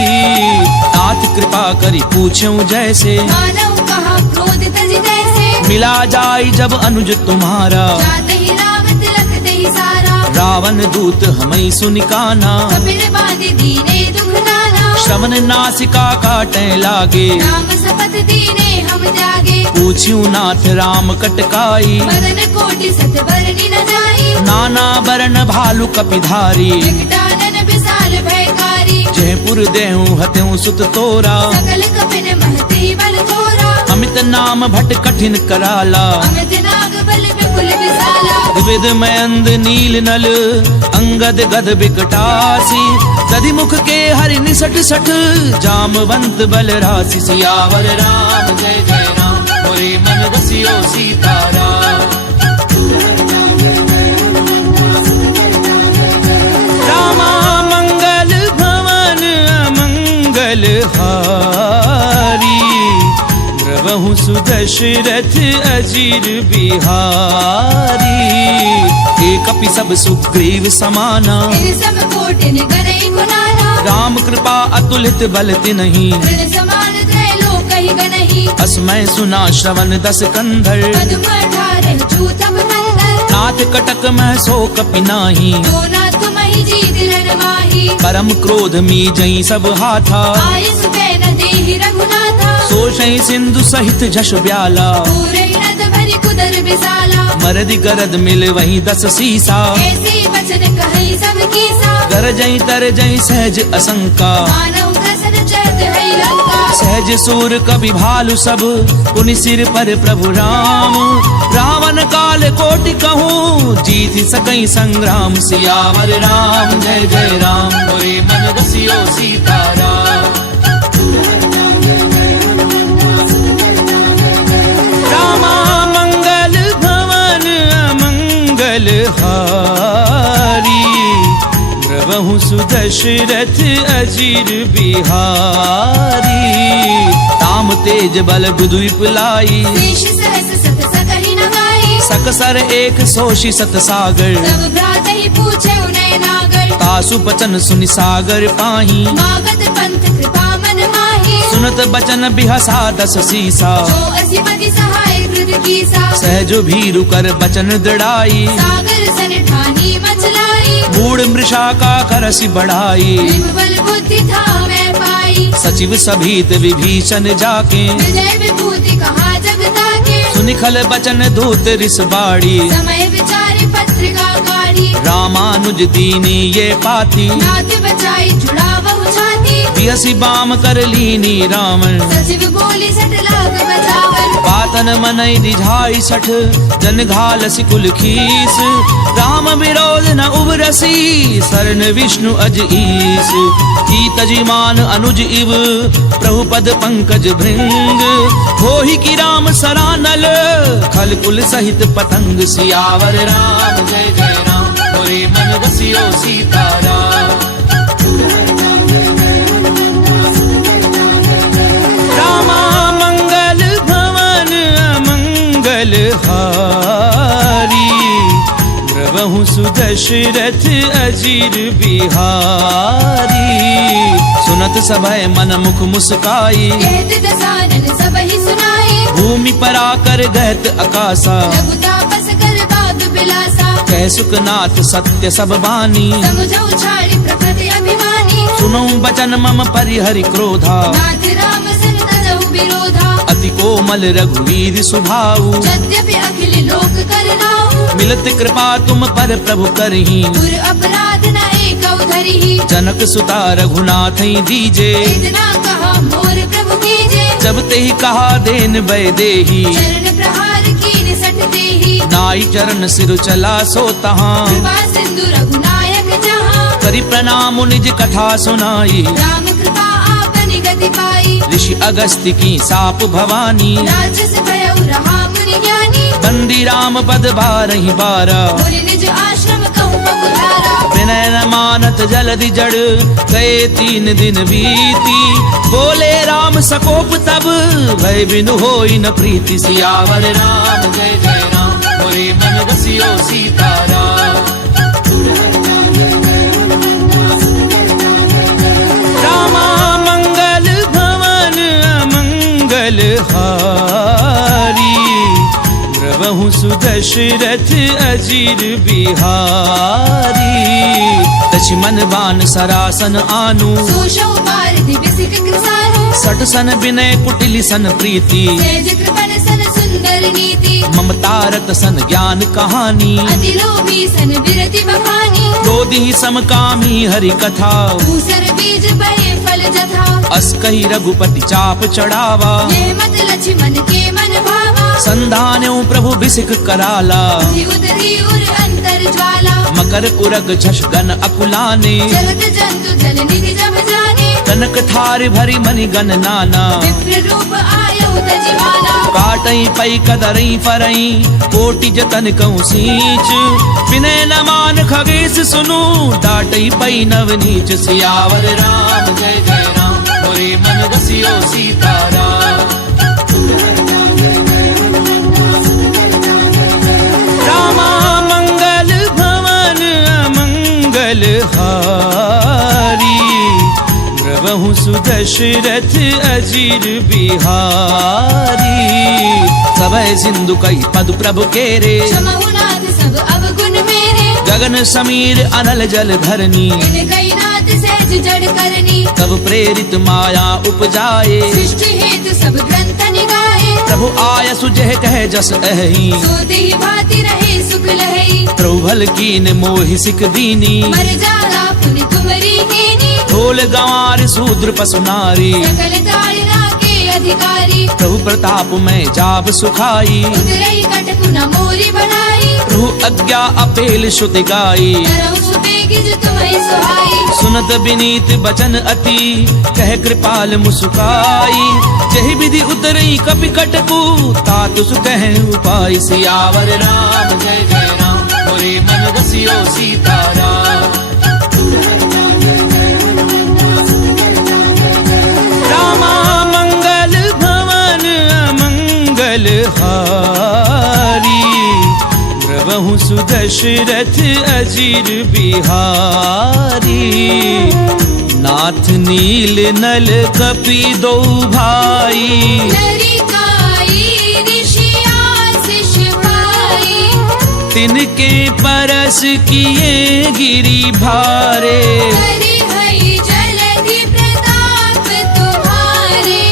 नाथ कृपा करि पूछऊं जैसे, मानव कहा क्रोध तज तैसे। मिला जाय जब अनुज तुम्हारा। जात ही राम तिलक दही सारा। रावण दूत हमई सुनिकाना, कपिल बांधि दीने दुख नाना। श्रवण नासिका काटे लागे। राम शपथ दीने हम जागे। पूछ्यू नाथ राम कटकाई, मदन कोटि सत बरनी न जाई। नाना बरन भालु कपिधारी। विकटानन विशाल भयकारी। जयपुर देहूं हत्यूं सुत तोरा। सकल कपिन महती बल थोरा। अमित नाम भट कठिन कराला। अमित नाग बल विपुल विशाला। विविध मयंद नील नल, अंगद गद बिकटासी। दधि मुख के हरि निसट सठ, जामवंत बल राशि। सियावर राम जय जय राम, मोरे मन रसियो सीताराम। रामा मंगल भवन अमंगल हारी, द्रवहु सुदशरथ अजीर बिहारी। एक कपि सब सुग्रीव समाना, इन सब कोटिन गनई गुनाना। राम कृपा अतुलित बल तिन्हि, तृण समान त्रैलोक ही गनहि। असमय सुना श्रवण दस कंधर। पद्म अठारह चूतम नंदन। नाथ कटक मह सो कपि नाही, जो नाथ महि जीत रन माही। परम क्रोध मी जई सब हाथा। आयस बैन ही रघुनाथा सोषै सिंधु सहित जश ब्याला पूरे नद भरी कुदर बिसाला मरदि गरद मिल वही 10 सीसा ऐसी वचन कही सब कीसा गरजई तरजई सहज असंका मानव ग्रसन चहत है लंका सहज सूर कवि भालु सब पुनि सिर पर प्रभु राम रावण काल कोटि कहूँ जीत सकई संग्राम सियावर राम जय जय राम मोरे मन रसियो सीताराम रामा मंगल भवन अमंगल हारी प्रभु सुदशरथ अजीर बिहारी ताम तेज बल बुधु लाई शेष सहस सत सकहि नगाई सकसर एक सोषि सत सागर सब भ्रातहि पूछे उनय नागर तासु बचन सुनि सागर पाही मागत पंथ कृपा मन माही सुनत बचन बिहसा 10 सीसा जो असिमति सहाय कृत कीसा सहजो भीरु कर बचन दृढ़ाई सागर सन ठानी मचलाई मूढ़ मृषा का करसि बढ़ाई बिंब बल बुद्धि था मैं पाई सचिव सभीत विभीषण जाके विजय विभूति कहा जगता के सुनिखल बचन दूत रिस बाड़ी समय विचारे पत्रिका काढ़ी रामानुज दीनी ये पाती नाथ बचाई जुड़ा बहु छाती बियसि बाम कर लीनी रावण सचिव बोली सट लाग बचावन पातन मनई निझाई 60 जन घालसि कुल खीस राम विरोध न उबरसी शरण विष्णु अज ईस की तजिमान अनुज इव प्रभु पद पंकज भृंग होहि की राम सरानल खल कुल सहित पतंग सियावर राम जय जय राम मोरे मन रसियो सीताराम रामा मंगल भवन अमंगल हारी प्रभु सुदशरथ अजीर बिहारी सुनत सभय मन मुख मुस्काई कहत दसानन सबहि सुनाई भूमि पर आकर गहत अकासा लघु तापस कर बात बिलासा कह सुखनाथ सत्य सब बानी समुझ उछाड़ी प्रकृति अभिमानी सुनो बचन मम परिहरि क्रोधा नाथ राम सन तजहु विरोधा अति कोमल रघुवीर सुभाऊ यद्यपि अखिल लोक करनाऊ मिलत कृपा तुम पर प्रभु करही गुर अपराध न एक धरिही जनक सुता रघुनाथ दीजे इतना कहा मोर प्रभु कीजे जब ते ही कहा देन बै देही चरण प्रहार कीन सट देही नाई चरण सिर चला सो तहाँ कृपा सिंधु रघुनायक जहाँ करि प्रणाम निज कथा सुनाई राम कृपा आपनि गति पाई ऋषि अगस्त्य की साप भवानी राजस भयउ रहा मुनि ज्ञानी बंदी राम पद बारहि बारा मुनि निज आश्रम कहु पपुधारा विनय न मानत जलधि जड़ गए 3 दिन बीती बोले राम सकोप तब भय बिनु होई न प्रीति सियावर राम जय जय राम मोरे मन रसियो सीताराम रामा मंगल भवन अमंगल हारी प्रभु सुदशरथ अजीर बिहारी लक्ष्मण बान सरासन आनु सोशौ पारधि बिसिक कृसानु 60 सन विनय कुटिल सन प्रीति सेज कृपन सन सुंदर नीति ममता रत सन ज्ञान कहानी अति लोभी सन विरति बखानी क्रोधी समकामी हरि कथा दूसर बीज बहे फल जथा अस कही रघुपति चाप चढ़ावा ये मत लक्ष्मण के मन भावा संधान्यो प्रभु बिसिक कराला बुद्धि उदरी उर अंतर ज्वाला मकर उरग झष गन अकुलाने जगत जंतु जल निधि जब जाने कनक थार भरी मनि गन नाना विप्र रूप आयो तजिमाना काटई पई कदरई फरई कोटि जतन कहूँ सींच विनय न मान खगेश सुनु डाटई पई नव नीच सियावर राम जय जय राम मोरे मन रसियो सीताराम रामा मंगल भवन अमंगल हारी प्रभु सुदशरथ अजीर बिहारी सबय सिंधु कई पद प्रभु केरे क्षमहु नाथ सब अवगुण मेरे गगन समीर अनल जल धरनी, इन कई नाथ सहज जड़ करनी, तब प्रेरित माया उपजाए, सृष्टि हेतु सब ग्रंथ निगाहे, प्रभु आय सुजह कह जस अहि, सोते ही भांति रहे सुख लहई, प्रभु भल कीन मोहि सिख दीनी, मर जाला पुनि तुमरी कीनी, ढोल गंवार शूद्र पशु नारी, सकल ताड़ना के अधिकारी, प्रभु प्रताप में जाब सुखाई, उतरई कटकु न मोरी बढ़ाई, प्रभु आज्ञा अपेल श्रुति गाई, तरौ सुबेगिज तुम्हें सुहाई, सुनत विनीत बचन अति, कह कृपाल मुस्काई, जहि विधि उतरई कपि कटकु, तातु सुकह उपाय, सियावर राम जय जय राम, मोरे मन बसियो सीताराम। रामा मंगल भवन अमंगल हारी, द्रवहु सुदशरथ अजिर बिहारी, नाथ नील नल कपि दो भाई, लरिकाई ऋषिया शिष भाई, तिनके परस किए गिरि भारे, करि हई जलधि प्रताप तुम्हारे,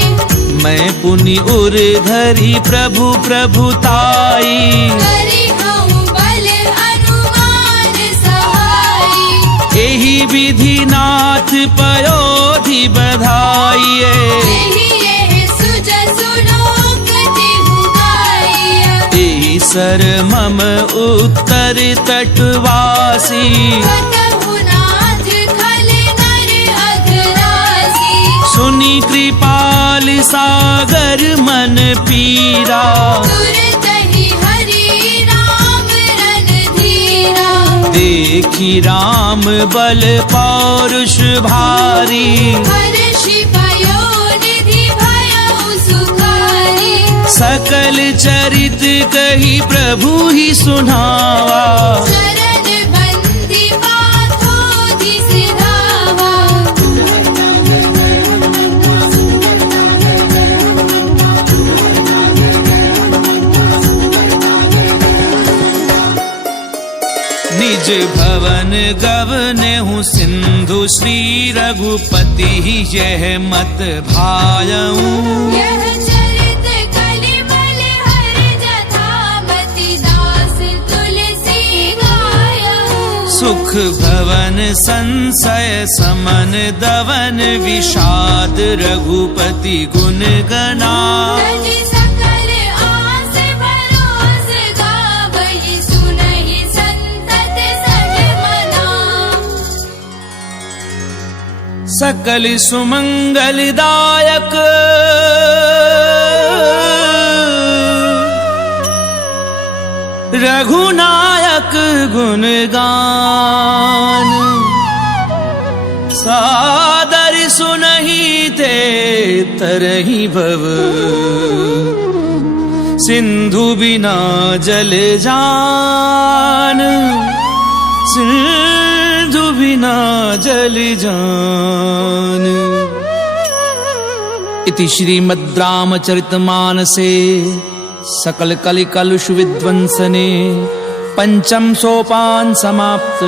मैं पुनि उर धरि प्रभु प्रभुताई, करि हऊँ बल अनुमान सहाई, एहि विधि नाथ पयोधि बधाइए, एहि एहि सुज सुलोक तिहु गाइया, एहि सर मम उत्तर तटवासी, कतहु नाथ खल नर अघरासी, सुनि कृपाल सागर मन पीरा, तुरतहि हरि राम रणधीरा, देखी राम बल पौरुष भारी, हर्षि पयोनिधि भयउ सुखारी, सकल चरित कही प्रभु ही सुनावा, चरण बंदी पाथोधि सिधावा, निज भवन गवने हूँ सिंधु श्री रघुपति यह मत भायऊं, यह चरित कलिमल हर जथामति दास तुलसी गायऊ, सुख भवन संशय समन दवन विषाद रघुपति गुण गना, तज सकल आस भरोस गावहि, सुनहि संतत सजमना, सकल सुमंगलदायक रघुनायक गुणगान, सादर सुनहि ते तरहि भव, सिंधु बिना जल जान, सिंधु बिना जल जान। इति श्रीमद् रामचरितमानसे सकल कलि कलुष विध्वंसने पंचम सोपान समाप्त।